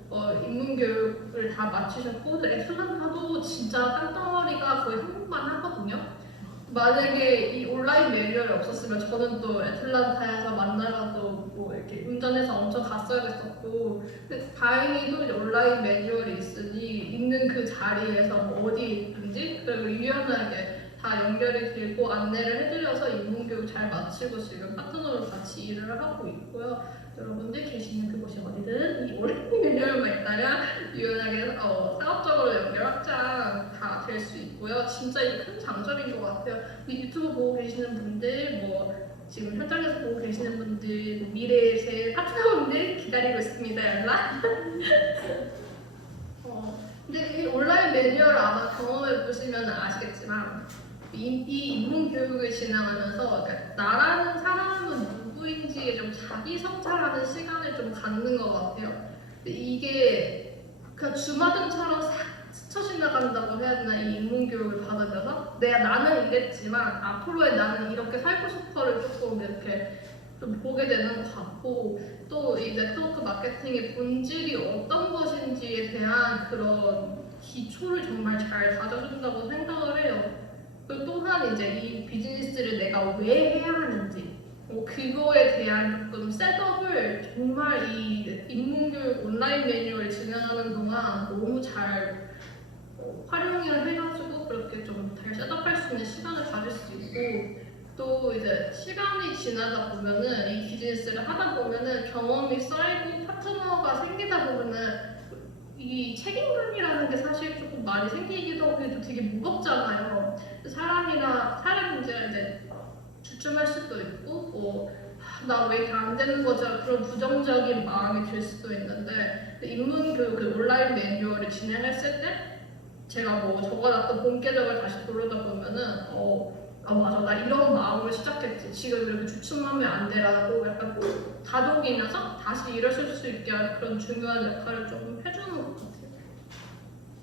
입문 교육을 다 마치셨고 또 애틀란타도 진짜 땅덩어리가 거의 한국만 하거든요. 만약에 이 온라인 매뉴얼이 없었으면 저는 또 애틀란타에서 만나러 뭐 이렇게 운전해서 엄청 갔어야 됐었고 근데 다행히도 이제 온라인 매뉴얼이 있으니 있는 그 자리에서 뭐 어디 있든지 그리고 유연하게 다 연결이 되고 안내를 해드려서 입문교육 잘 마치고 지금 파트너로 같이 일을 하고 있고요. 여러분들 계시는 그곳이 어디든 이 온라인 매뉴얼만 있다면 유연하게 사업적으로 연결 확장 다 될 수 있고요. 진짜 이게 큰 장점인 것 같아요. 이 유튜브 보고 계시는 분들, 뭐 지금 현장에서 보고 계시는 분들, 미래의 제 파트너분들 기다리고 있습니다. 연락. 근데 이 온라인 매뉴얼 아마 경험해 보시면 아시겠지만 이 입문 교육을 진행하면서 그러니까 나라는 사람은 누구인지에 좀 자기 성찰하는 시간을 좀 갖는 것 같아요. 근데 이게 그냥 주마등처럼 싹 스쳐 지나간다고 해야 되나 이 입문 교육을 받으면서 나는 이랬지만 앞으로의 나는 이렇게 살고 싶어를 조금 이렇게 좀 보게 되는 것 같고 또 이 네트워크 마케팅의 본질이 어떤 것인지에 대한 그런 기초를 정말 잘 다져준다고 생각을 해요. 그리고 또한 이제 이 비즈니스를 내가 왜 해야 하는지 그거에 대한 조금 셋업을 정말 이 입문교육 온라인 매뉴얼 진행하는 동안 너무 잘 활용을 해가지고 그렇게 좀 잘 셋업할 수 있는 시간을 가질 수 있고 또 이제 시간이 지나다 보면은 이 비즈니스를 하다 보면은 경험이 쌓이고 파트너가 생기다 보면은 이 책임감이라는 게 사실 조금 많이 생기기도 하고 되게 무겁잖아요. 사람이 문제가 이제 주춤할 수도 있고 나 왜 이렇게 안 되는 거지? 그런 부정적인 마음이 들 수도 있는데 입문 교육 온라인 매뉴얼을 진행했을 때 제가 뭐 적어놨던 본계적을 다시 돌려다 보면은 맞아 나 이런 마음으로 시작했지 지금 이렇게 주춤하면 안 돼라고 약간 다독이면서 다시 일어설 수 있게 하는 그런 중요한 역할을 조금 해주는 것 같아요.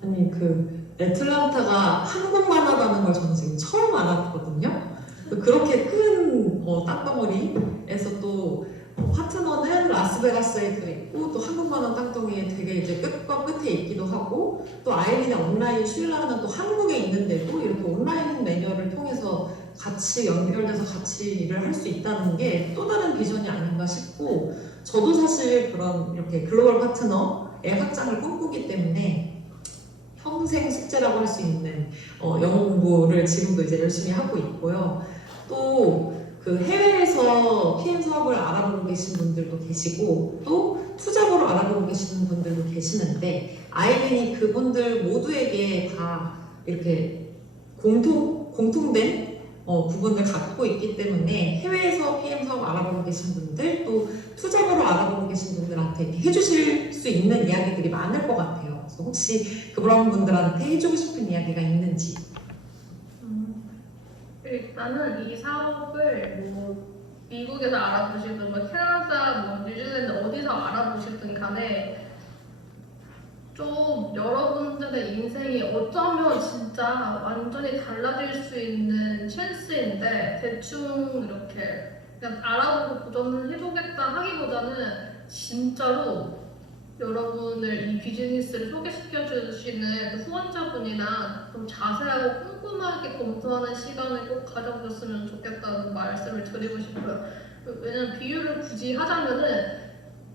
아니 그 애틀란타가 한국만 하다는 걸 저는 지금 처음 알았거든요. 그렇게 큰 땅덩어리에서 또 파트너는 라스베가스에 있고 또 한국만원 땅덩이에 되게 이제 끝과 끝에 있기도 하고 또 아이린의 온라인 슐라는 또 한국에 있는데도 이렇게 온라인 매뉴얼을 통해서 같이 연결돼서 같이 일을 할 수 있다는 게 또 다른 비전이 아닌가 싶고 저도 사실 그런 이렇게 글로벌 파트너의 확장을 꿈꾸기 때문에 평생 숙제라고 할 수 있는 영어 공부를 지금도 이제 열심히 하고 있고요. 또 그 해외에서 PM 사업을 알아보고 계신 분들도 계시고 또 투잡으로 알아보고 계시는 분들도 계시는데 아이린이 그분들 모두에게 다 이렇게 공통된 부분을 갖고 있기 때문에 해외에서 PM 사업 알아보고 계신 분들 또 투잡으로 알아보고 계신 분들한테 이렇게 해주실 수 있는 이야기들이 많을 것 같아요. 그래서 혹시 그런 분들한테 해주고 싶은 이야기가 있는지. 일단은 이 사업을 뭐 미국에서 알아보시든 뭐 캐나다, 뭐 뉴질랜드 어디서 알아보시든 간에 좀 여러분들의 인생이 어쩌면 진짜 완전히 달라질 수 있는 찬스인데 대충 이렇게 그냥 알아보고 도전을 해보겠다 하기보다는 진짜로 여러분을 이 비즈니스를 소개시켜 주시는 후원자분이나 좀 자세하고 꼼꼼하게 검토하는 시간을 꼭 가져보셨으면 좋겠다는 말씀을 드리고 싶어요. 왜냐면 비유를 굳이 하자면은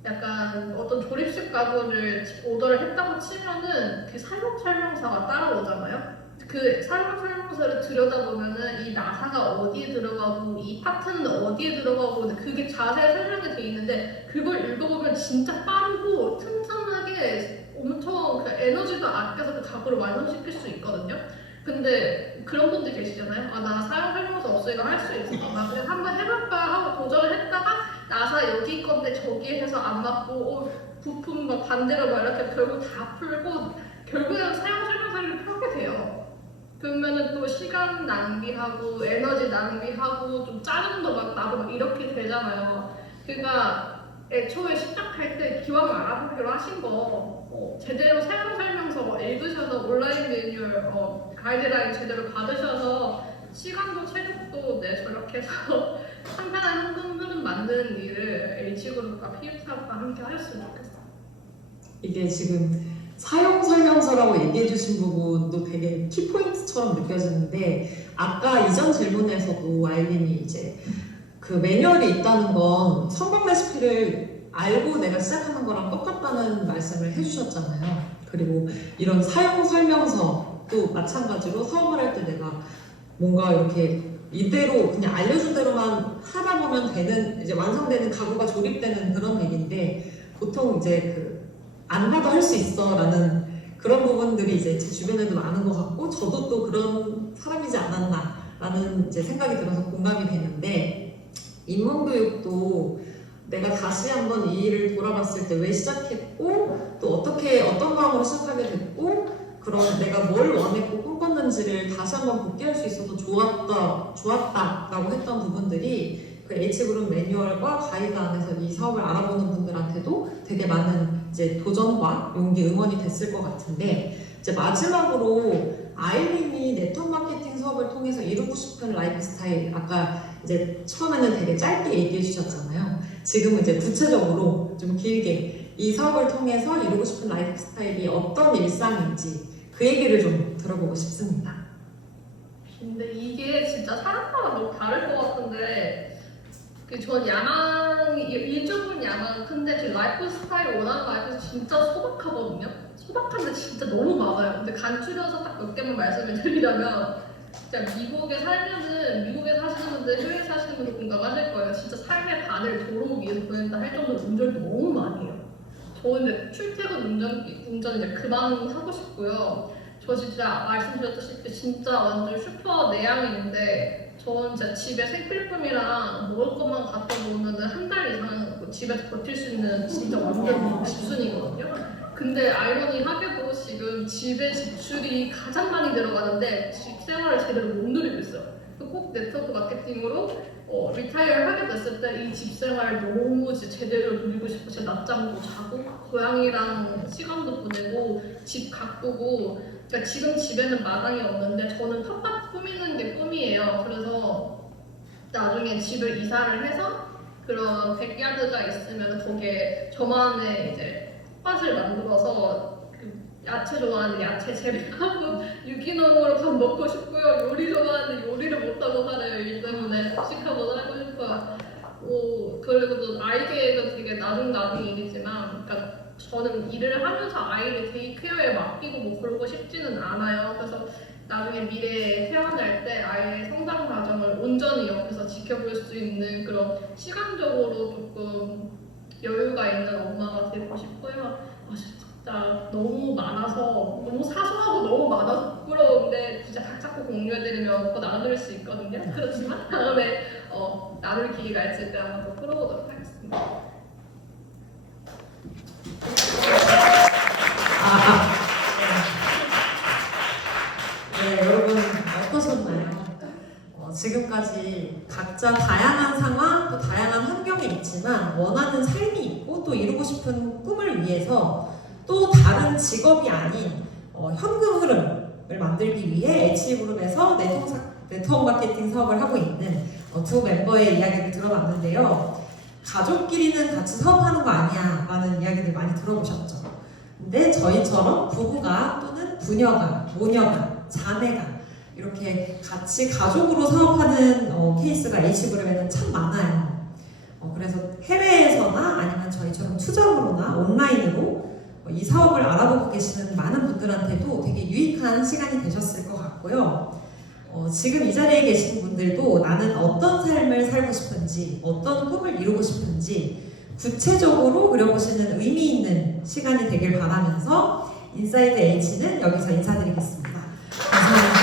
약간 어떤 조립식 가구를 오더를 했다고 치면은 그 사용 설명서가 따라오잖아요. 그 사용 설명서를 들여다보면은 이 나사가 어디에 들어가고 이 파트는 어디에 들어가고 근데 그게 자세히 설명이 돼 있는데 그걸 읽어보면 진짜 빠르고 튼튼하게 엄청 그 에너지도 아껴서 그 가구를 완성시킬 수 있거든요. 근데 그런 분들 계시잖아요. 아, 나 사용 설명서 없으니까 할 수 있어. 나 그냥 한번 해볼까 하고 도전을 했다가 나사 여기 건데 저기 해서 안 맞고 부품 막 반대로 막 이렇게 결국 다 풀고 결국에는 사용 설명서를 펴게 돼요. 그러면은 또 시간 낭비하고 에너지 낭비하고 좀 짜증도 막 나고 막 이렇게 되잖아요. 그러니까 애초에 시작할 때 기왕 알아보기로 하신 거 제대로 사용 설명서 읽으셔서 온라인 매뉴얼 가이드라인 제대로 받으셔서 시간도 체력도 절약해서 한 편에 한 근들은 만드는 일을 H그룹과 PF사업과 함께 하셨으면 좋겠어요. 이게 지금 사용 설명서라고 얘기해 주신 부분도 되게 키포인트처럼 느껴지는데 아까 이전 질문에서도 아이린이 이제 그 매뉴얼이 있다는 건 성공 레시피를 알고 내가 시작하는 거랑 똑같다는 말씀을 해주셨잖아요. 그리고 이런 사용 설명서도 마찬가지로 사업을 할 때 내가 뭔가 이렇게 이대로 그냥 알려준 대로만 하다 보면 되는 이제 완성되는 가구가 조립되는 그런 얘기인데 보통 이제 안 봐도 할 수 있어라는 그런 부분들이 이제 제 주변에도 많은 것 같고 저도 또 그런 사람이지 않았나라는 이제 생각이 들어서 공감이 되는데 인문교육도 내가 다시 한번 이 일을 돌아봤을 때 왜 시작했고 또 어떤 마음으로 시작하게 됐고 그런 내가 뭘 원했고 꿈꿨는지를 다시 한번 복귀할 수 있어서 좋았다라고 했던 부분들이 그 H그룹 매뉴얼과 가이드 안에서 이 사업을 알아보는 분들한테도 되게 많은 이제 도전과 용기, 응원이 됐을 것 같은데 이제 마지막으로 아이린이 네트워크 마케팅 사업을 통해서 이루고 싶은 라이프 스타일 아까 이제 처음에는 되게 짧게 얘기해 주셨잖아요. 지금은 이제 구체적으로 좀 길게 이 사업을 통해서 이루고 싶은 라이프 스타일이 어떤 일상인지 그 얘기를 좀 들어보고 싶습니다. 근데 이게 진짜 사람마다 너무 다를 것 같은데 전 일종은 야망 큰데 제 라이프 스타일 원하는 라이프 진짜 소박하거든요. 소박한데 진짜 너무 많아요. 근데 간추려서 딱 몇 개만 말씀을 드리자면 진짜 미국에 살면은 미국에 사시는 분들, 해외에 사시는 분들 공감하실 거예요. 진짜 삶의 반을 도로 위에서 보낸다 할 정도로 운전을 너무 많이 해요. 저는 근데 출퇴근 운전 이제 그만하고 싶고요. 저 진짜 말씀드렸다시피 진짜 완전 슈퍼 내향인데 저는 진짜 집에 생필품이랑 먹을 것만 갖다 놓으면 한 달 이상은 집에서 버틸 수 있는 진짜 완전 집순이거든요. 근데 아이러니하게도 지금 집에 지출이 가장 많이 들어가는데 집 생활을 제대로 못 누리고 있어요. 꼭 네트워크 마케팅으로 리타이어를 하게 됐을 때 이 집 생활 너무 제대로 누리고 싶고 제 낮잠도 자고 고양이랑 시간도 보내고 집 가꾸고 그러니까 지금 집에는 마당이 없는데 저는 텃밭 꾸미는 게 꿈이에요. 그래서 나중에 집을 이사를 해서 그런 백야드가 있으면 거기에 저만의 이제 텃밭을 만들어서 그 야채 좋아하는 야채 재배하고 유기농으로 밥 먹고 싶고요. 요리 좋아하는 요리를 못하고 살아요. 일 때문에 식하고 살고 싶어요. 그리고 또 아이 계획은 되게 나중 일이지만, 그러니까 저는 일을 하면서 아이를 데이케어에 맡기고 뭐 그러고 싶지는 않아요. 그래서 나중에 미래에 태어날 때 아이의 성장 과정을 온전히 옆에서 지켜볼 수 있는 그런 시간적으로 조금 여유가 있는 엄마가 되고 싶고요. 진짜 너무 많아서 너무 사소하고 너무 많아서 부끄러운데 진짜 각 잡고 공유해드리면 더 나눌 수 있거든요. 그렇지만 다음에 나눌 기회가 있을 때 한번 더 풀어보도록 하겠습니다. 네, 여러분 어떠셨나요? 지금까지 각자 다양한 상황, 또 다양한 환경이 있지만 원하는 삶이 있고 또 이루고 싶은 꿈을 위해서 또 다른 직업이 아닌 현금 흐름을 만들기 위해 H그룹에서 네트워크 마케팅 사업을 하고 있는 두 멤버의 이야기를 들어봤는데요. 가족끼리는 같이 사업하는 거 아니야 라는 이야기들 많이 들어보셨죠? 근데 저희처럼 부부가 또는 부녀가, 모녀가, 자매가 이렇게 같이 가족으로 사업하는 케이스가 H그룹에는 참 많아요. 그래서 해외에서나 아니면 저희처럼 투잡으로나 온라인으로 이 사업을 알아보고 계시는 많은 분들한테도 되게 유익한 시간이 되셨을 것 같고요. 지금 이 자리에 계신 분들도 나는 어떤 삶을 살고 싶은지, 어떤 꿈을 이루고 싶은지 구체적으로 그려보시는 의미 있는 시간이 되길 바라면서 인사이드 H는 여기서 인사드리겠습니다. 감사합니다.